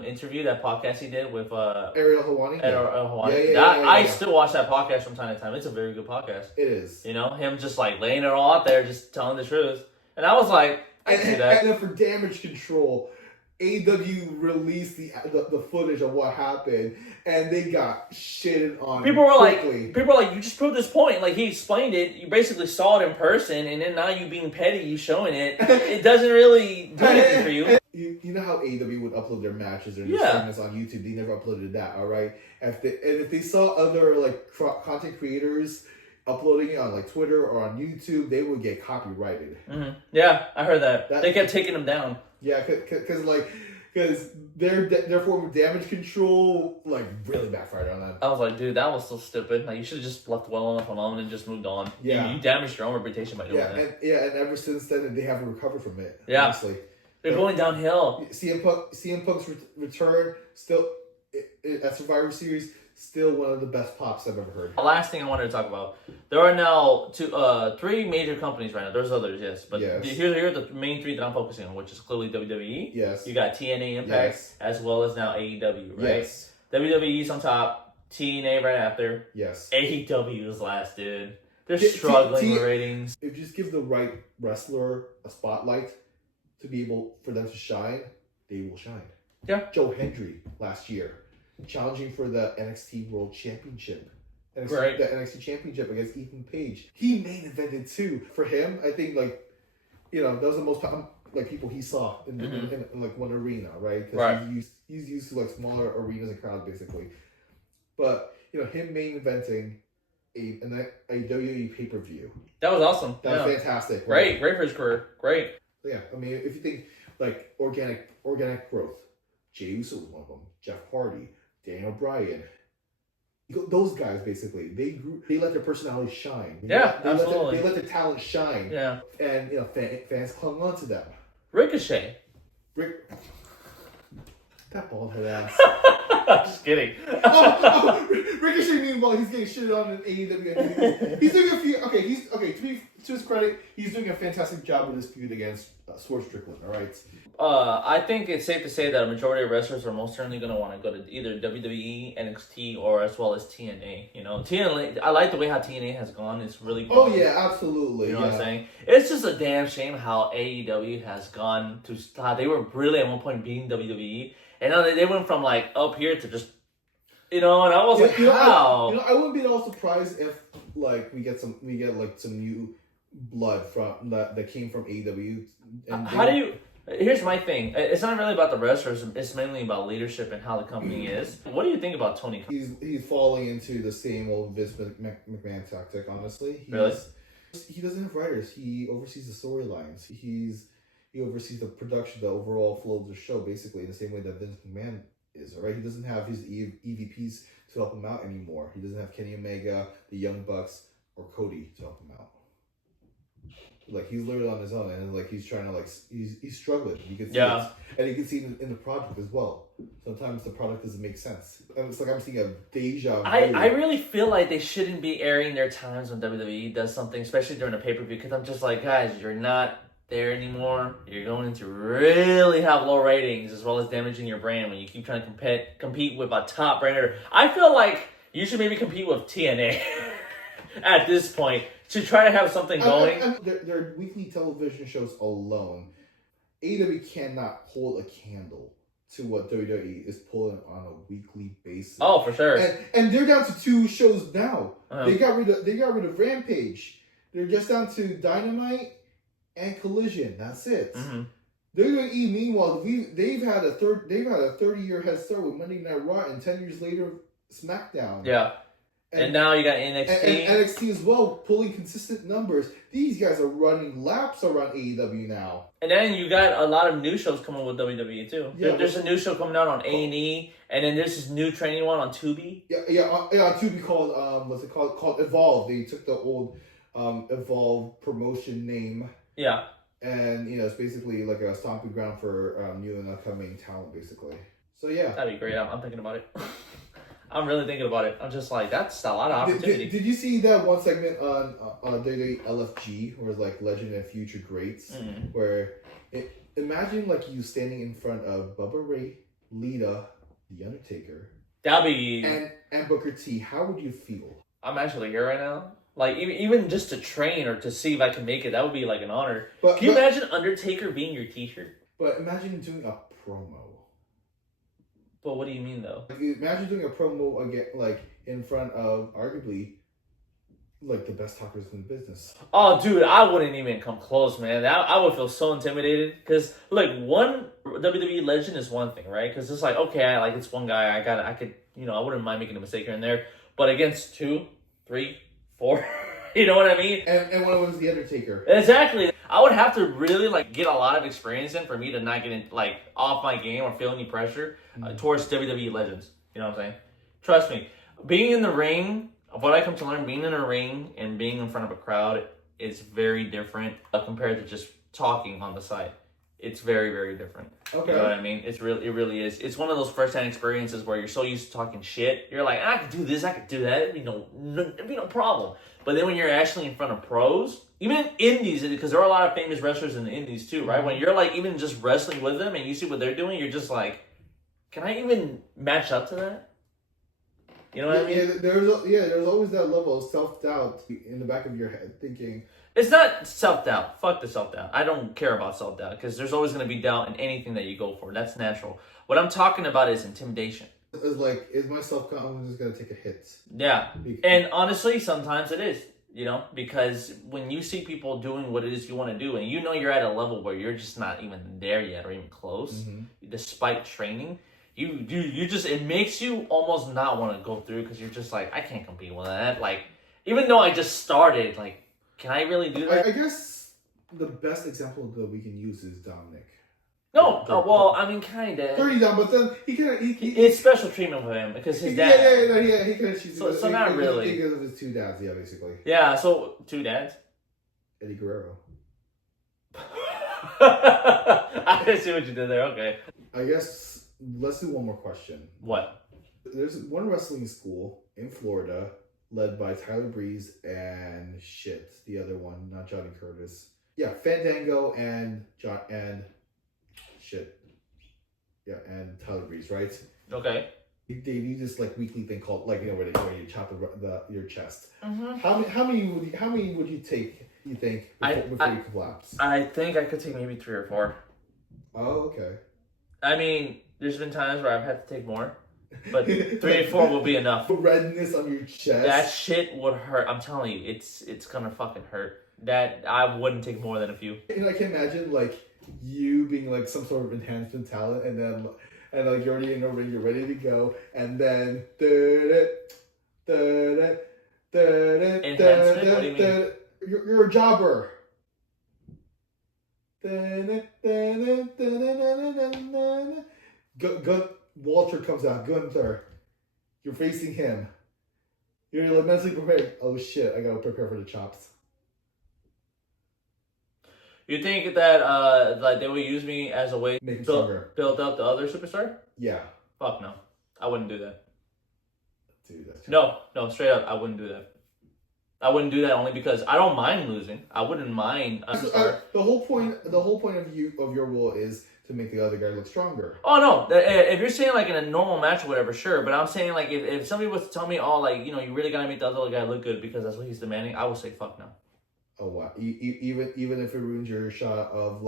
interview, that podcast he did with Ariel Helwani? Ariel Helwani. Yeah. I still watch that podcast from time to time. It's a very good podcast. It is. Him just like laying it all out there, just telling the truth. And I was like, I can see that. And then for Damage Control, AEW released the footage of what happened, and they got shitted on. People were like, you just proved this point. Like, he explained it. You basically saw it in person, and then now you being petty, you showing it. It doesn't really do anything for you. You know how AEW would upload their matches or their segments on YouTube? They never uploaded that, all right? If they saw other like content creators uploading it on like Twitter or on YouTube, they would get copyrighted. Mm-hmm. Yeah, I heard that. They kept taking them down. Yeah, because their form of Damage Control like really backfired on them. I was like, dude, that was so stupid. Like, you should have just left well enough alone and just moved on. Yeah, you damaged your own reputation by doing that. And ever since then, they haven't recovered from it. Yeah, honestly. They're going downhill. CM Punk's return still at Survivor Series. Still one of the best pops I've ever heard. The last thing I wanted to talk about. There are now three major companies right now. There's others, yes. But here are the main three that I'm focusing on, which is clearly WWE. Yes. You got TNA Impact, as well as now AEW, right? Yes. WWE's on top, TNA right after. Yes. AEW is last, dude. They're struggling with ratings. If you just give the right wrestler a spotlight to be able for them to shine, they will shine. Yeah. Joe Hendry last year, challenging for the NXT World Championship. The NXT Championship against Ethan Page. He main evented too. For him, I think that was the most people he saw in like one arena, right? Because he's used to like smaller arenas and crowds basically. But him main eventing a WWE pay-per-view. That was awesome. That was fantastic. Right? Great for his career. Great. Yeah, I mean, if you think like organic growth, Jey Uso was one of them. Jeff Hardy, Daniel Bryan. Those guys basically they let their personality shine. Absolutely. They let their talent shine. Yeah. And fans clung on to them. Ricochet. That bald head ass. I'm just kidding. Ricochet, meanwhile, he's getting shit on in AEW. He's doing a few. To his credit, he's doing a fantastic job with his feud against Swerve Strickland. All right. I think it's safe to say that a majority of wrestlers are most certainly going to want to go to either WWE, NXT, or as well as TNA. TNA. I like the way how TNA has gone. It's really grown. Oh yeah, absolutely. You know what I'm saying? It's just a damn shame how AEW has gone to. How they were really at one point beating WWE, and now they went from like up here to just. And I was like, how? I wouldn't be at all surprised if like we get some new blood from that came from AEW. Here's my thing. It's not really about the wrestlers. It's mainly about leadership and how the company is. What do you think about Tony Khan? He's falling into the same old Vince McMahon tactic. Honestly, really, he doesn't have writers. He oversees the storylines. He oversees the production, the overall flow of the show, basically in the same way that Vince McMahon is. All right, he doesn't have his EVPs to help him out anymore. He doesn't have Kenny Omega, the Young Bucks, or Cody to help him out. Like he's literally on his own, and like he's trying to he's struggling. You can see it, and you can see it in the product as well. Sometimes the product doesn't make sense, and it's like I'm seeing a deja vu. I really feel like they shouldn't be airing their times when WWE does something, especially during a pay-per-view. Because I'm just like, guys, you're not there anymore. You're going to really have low ratings, as well as damaging your brand when you keep trying to compete with a top brander. I feel like you should maybe compete with TNA at this point. To try to have something going. Their weekly television shows alone, AEW cannot hold a candle to what WWE is pulling on a weekly basis. Oh, for sure. And they're down to 2 shows now. Uh-huh. They got rid of Rampage. They're just down to Dynamite and Collision. That's it. Mm-hmm. WWE, meanwhile, they've had a 30-year head start with Monday Night Raw, and 10 years later, SmackDown. Yeah. And now you got NXT. And NXT as well, pulling consistent numbers. These guys are running laps around AEW now. And then you got a lot of new shows coming with WWE too. Yeah, there's a new show coming out on A&E, and then there's this new training one on Tubi. On Tubi called what's it called? Called Evolve. They took the old Evolve promotion name. Yeah. and it's basically like a stomping ground for new and upcoming talent, basically. So yeah, that'd be great. I'm thinking about it. I'm really thinking about it. I'm just like, that's a lot of opportunity. Did you see that one segment on WWE LFG, where it's like Legend and Future Greats, where imagine like you standing in front of Bubba Ray, Lita, The Undertaker, that'd be and Booker T. How would you feel? I'm actually here right now. Like, even just to train or to see if I can make it, that would be like an honor. Can you imagine Undertaker being your t-shirt? But imagine doing a promo. But what do you mean, though? Like, imagine doing a promo again, like, in front of, arguably, like, the best talkers in the business. Oh, dude, I wouldn't even come close, man. I would feel so intimidated. Because, like, one WWE legend is one thing, right? Because it's like, okay, it's one guy. I could, I wouldn't mind making a mistake here and there. But against 2, 3, 4, you know what I mean? And one of them is The Undertaker. Exactly. I would have to really, get a lot of experience in for me to not get, off my game or feel any pressure towards WWE legends. You know what I'm saying? Trust me. Being in the ring, what I come to learn, being in a ring and being in front of a crowd is very different compared to just talking on the side. It's very, very different. Okay. You know what I mean? It really is. It's one of those first-hand experiences where you're so used to talking shit. You're like, I could do this, I could do that. It'd be no problem. But then when you're actually in front of pros, even in indies, because there are a lot of famous wrestlers in the indies too, right? When you're even just wrestling with them and you see what they're doing, you're just like, can I even match up to that? You know what I mean? Yeah, there's always that level of self-doubt in the back of your head, thinking... It's not self-doubt. Fuck the self-doubt. I don't care about self-doubt, because there's always going to be doubt in anything that you go for. That's natural. What I'm talking about is intimidation. It's like, is my self-confidence just going to take a hit? Yeah. And honestly, sometimes it is, because when you see people doing what it is you want to do, and you're at a level where you're just not even there yet or even close, despite training... You just, it makes you almost not want to go through because you're just like, I can't compete with that. Even though I just started, can I really do that? I guess the best example that we can use is Dominic. No, well, I mean, kind of. 30 down, but then he it's special treatment for him because his dad. Yeah, he kind of chooses. So not really. Because of his 2 dads, yeah, basically. Yeah, so 2 dads? Eddie Guerrero. I didn't see what you did there, okay. I guess... Let's do one more question. What? There's one wrestling school in Florida led by Tyler Breeze and the other one, not Johnny Curtis. Yeah, Fandango and and Tyler Breeze, right? Okay. They do this weekly thing called where you chop your chest. Mm-hmm. How many would you take? You think before you collapse? I think I could take maybe 3 or 4. Oh, okay. I mean, there's been times where I've had to take more, but 3 or 4 will be enough. Redness on your chest. That shit would hurt. I'm telling you, it's gonna fucking hurt. That I wouldn't take more than a few. I can imagine you being some sort of enhancement talent, and then you're already in the ring, you're ready to go, and then enhancement. What do you mean? You're a jobber. Walter comes out. Gunther, you're facing him. You're mentally prepared. Oh shit! I gotta prepare for the chops. You think that they would use me as a way to build up the other superstar? Yeah. Fuck no, I wouldn't do that. Dude, that's no, straight up, I wouldn't do that. I wouldn't do that only because I don't mind losing. I wouldn't mind. The whole point of your role is to make the other guy look stronger. Oh no! If you're saying in a normal match or whatever, sure. But I'm saying if somebody was to tell me, you really gotta make the other guy look good because that's what he's demanding, I would say fuck no. Oh wow! Even if it ruins your shot of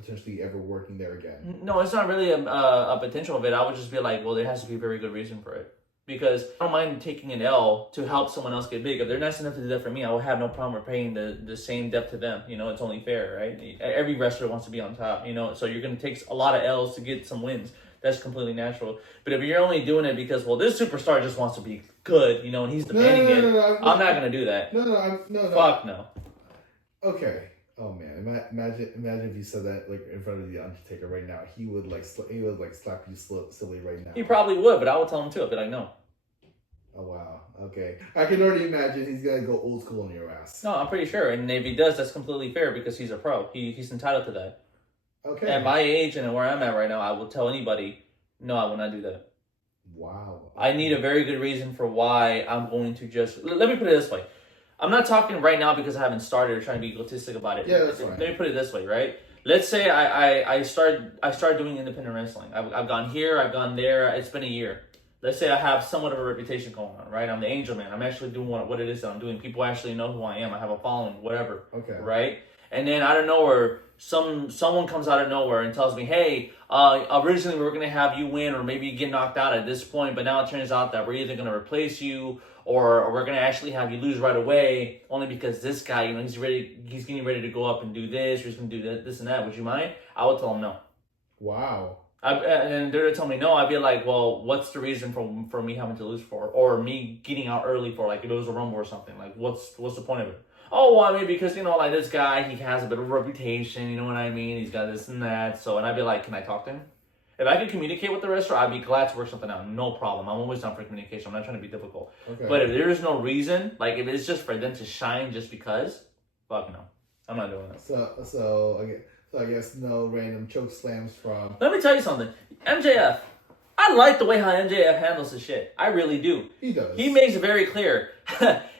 potentially ever working there again. No, it's not really a potential of it. I would just be well, there has to be a very good reason for it. Because I don't mind taking an L to help someone else get big. If they're nice enough to do that for me, I will have no problem paying the same debt to them. It's only fair, right? Every wrestler wants to be on top, so you're going to take a lot of L's to get some wins. That's completely natural. But if you're only doing it because, this superstar just wants to be good, and he's demanding it, I'm not going to do that. No. Fuck no. Okay. Oh man, imagine if you said that in front of the Undertaker right now. He would slap you silly right now. He probably would, but I would tell him too. I'd be like, no. Oh wow. Okay. I can already imagine he's gonna go old school on your ass. No, I'm pretty sure. And if he does, that's completely fair because he's a pro. He's entitled to that. Okay. At my age and where I'm at right now, I will tell anybody, no, I will not do that. Wow. I need a very good reason for why I'm going to just... Let me put it this way. I'm not talking right now because I haven't started or trying to be egotistic about it. Yeah, that's right. Let me put it this way, right? Let's say I start doing independent wrestling. I've gone here, I've gone there. It's been a year. Let's say I have somewhat of a reputation going on, right? I'm the angel man. I'm actually doing what it is that I'm doing. People actually know who I am. I have a following, whatever. Okay. Right? And then out of nowhere, someone comes out of nowhere and tells me, hey, originally we were going to have you win or maybe you get knocked out at this point, but now it turns out that we're either going to replace you or we're going to actually have you lose right away only because this guy, he's getting ready to go up and do this or he's going to do this and that. Would you mind? I would tell him no. Wow. And they're to tell me no, I'd be like, well, what's the reason for me having to lose for, or me getting out early for, like if it was a rumble or something, like what's the point of it? Oh, well, I mean, because like this guy, he has a bit of a reputation, you know what I mean? He's got this and that. So, and I'd be like, can I talk to him? If I could communicate with the wrestler, I'd be glad to work something out. No problem. I'm always down for communication. I'm not trying to be difficult. Okay. But if there is no reason, like if it's just for them to shine just because, fuck no, I'm not doing that. So I guess no random choke slams from... Let me tell you something. MJF. I like the way how MJF handles his shit. I really do. He does. He makes it very clear.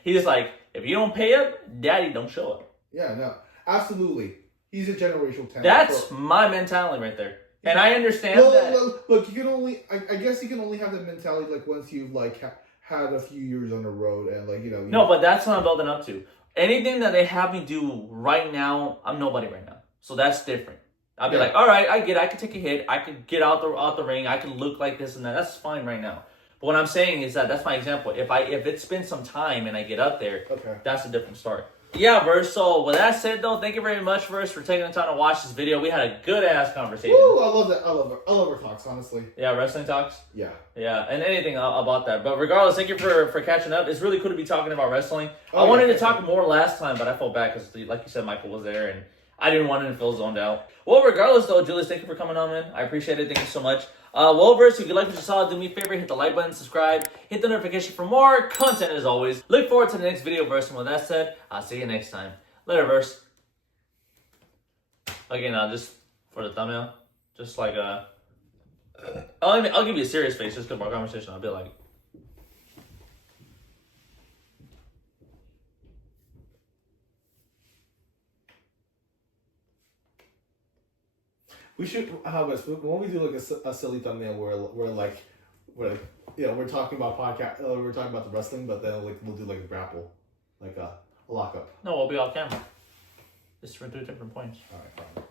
He's like, if you don't pay up, daddy don't show up. Yeah, no. Absolutely. He's a generational talent. That's my mentality right there. And I understand that. Look, you can only... I guess you can only have that mentality like once you've like had a few years on the road and like, No, but that's what I'm building up to. Anything that they have me do right now, I'm nobody right now. So that's different. I'll be like, all right, I get it. I can take a hit. I could get out the ring. I can look like this and that. That's fine right now. But what I'm saying is that's my example. If it's been some time and I get up there, okay, that's a different story. Yeah, Verse. So with that said, though, thank you very much, Verse, for taking the time to watch this video. We had a good ass conversation. Woo, I love that. I love our talks, honestly. Yeah, wrestling talks. Yeah, and anything about that. But regardless, thank you for catching up. It's really cool to be talking about wrestling. I wanted to talk more last time, but I felt bad because, like you said, Michael was there and I didn't want him to feel zoned out. Well, regardless, though, Julius, thank you for coming on, man. I appreciate it. Thank you so much. Well, Verse, if you like what you saw, do me a favor, hit the like button, subscribe, hit the notification for more content as always. Look forward to the next video, Verse. And with that said, I'll see you next time. Later, Verse. Okay, now, just for the thumbnail, just like, I'll give you a serious face just because of our conversation. I'll be like... we should. How about when we do like a silly thumbnail where we're talking about podcast, we're talking about the wrestling, but then like we'll do like a grapple, like a lockup. No, we'll be off camera. Just for 2 different points. All right, fine.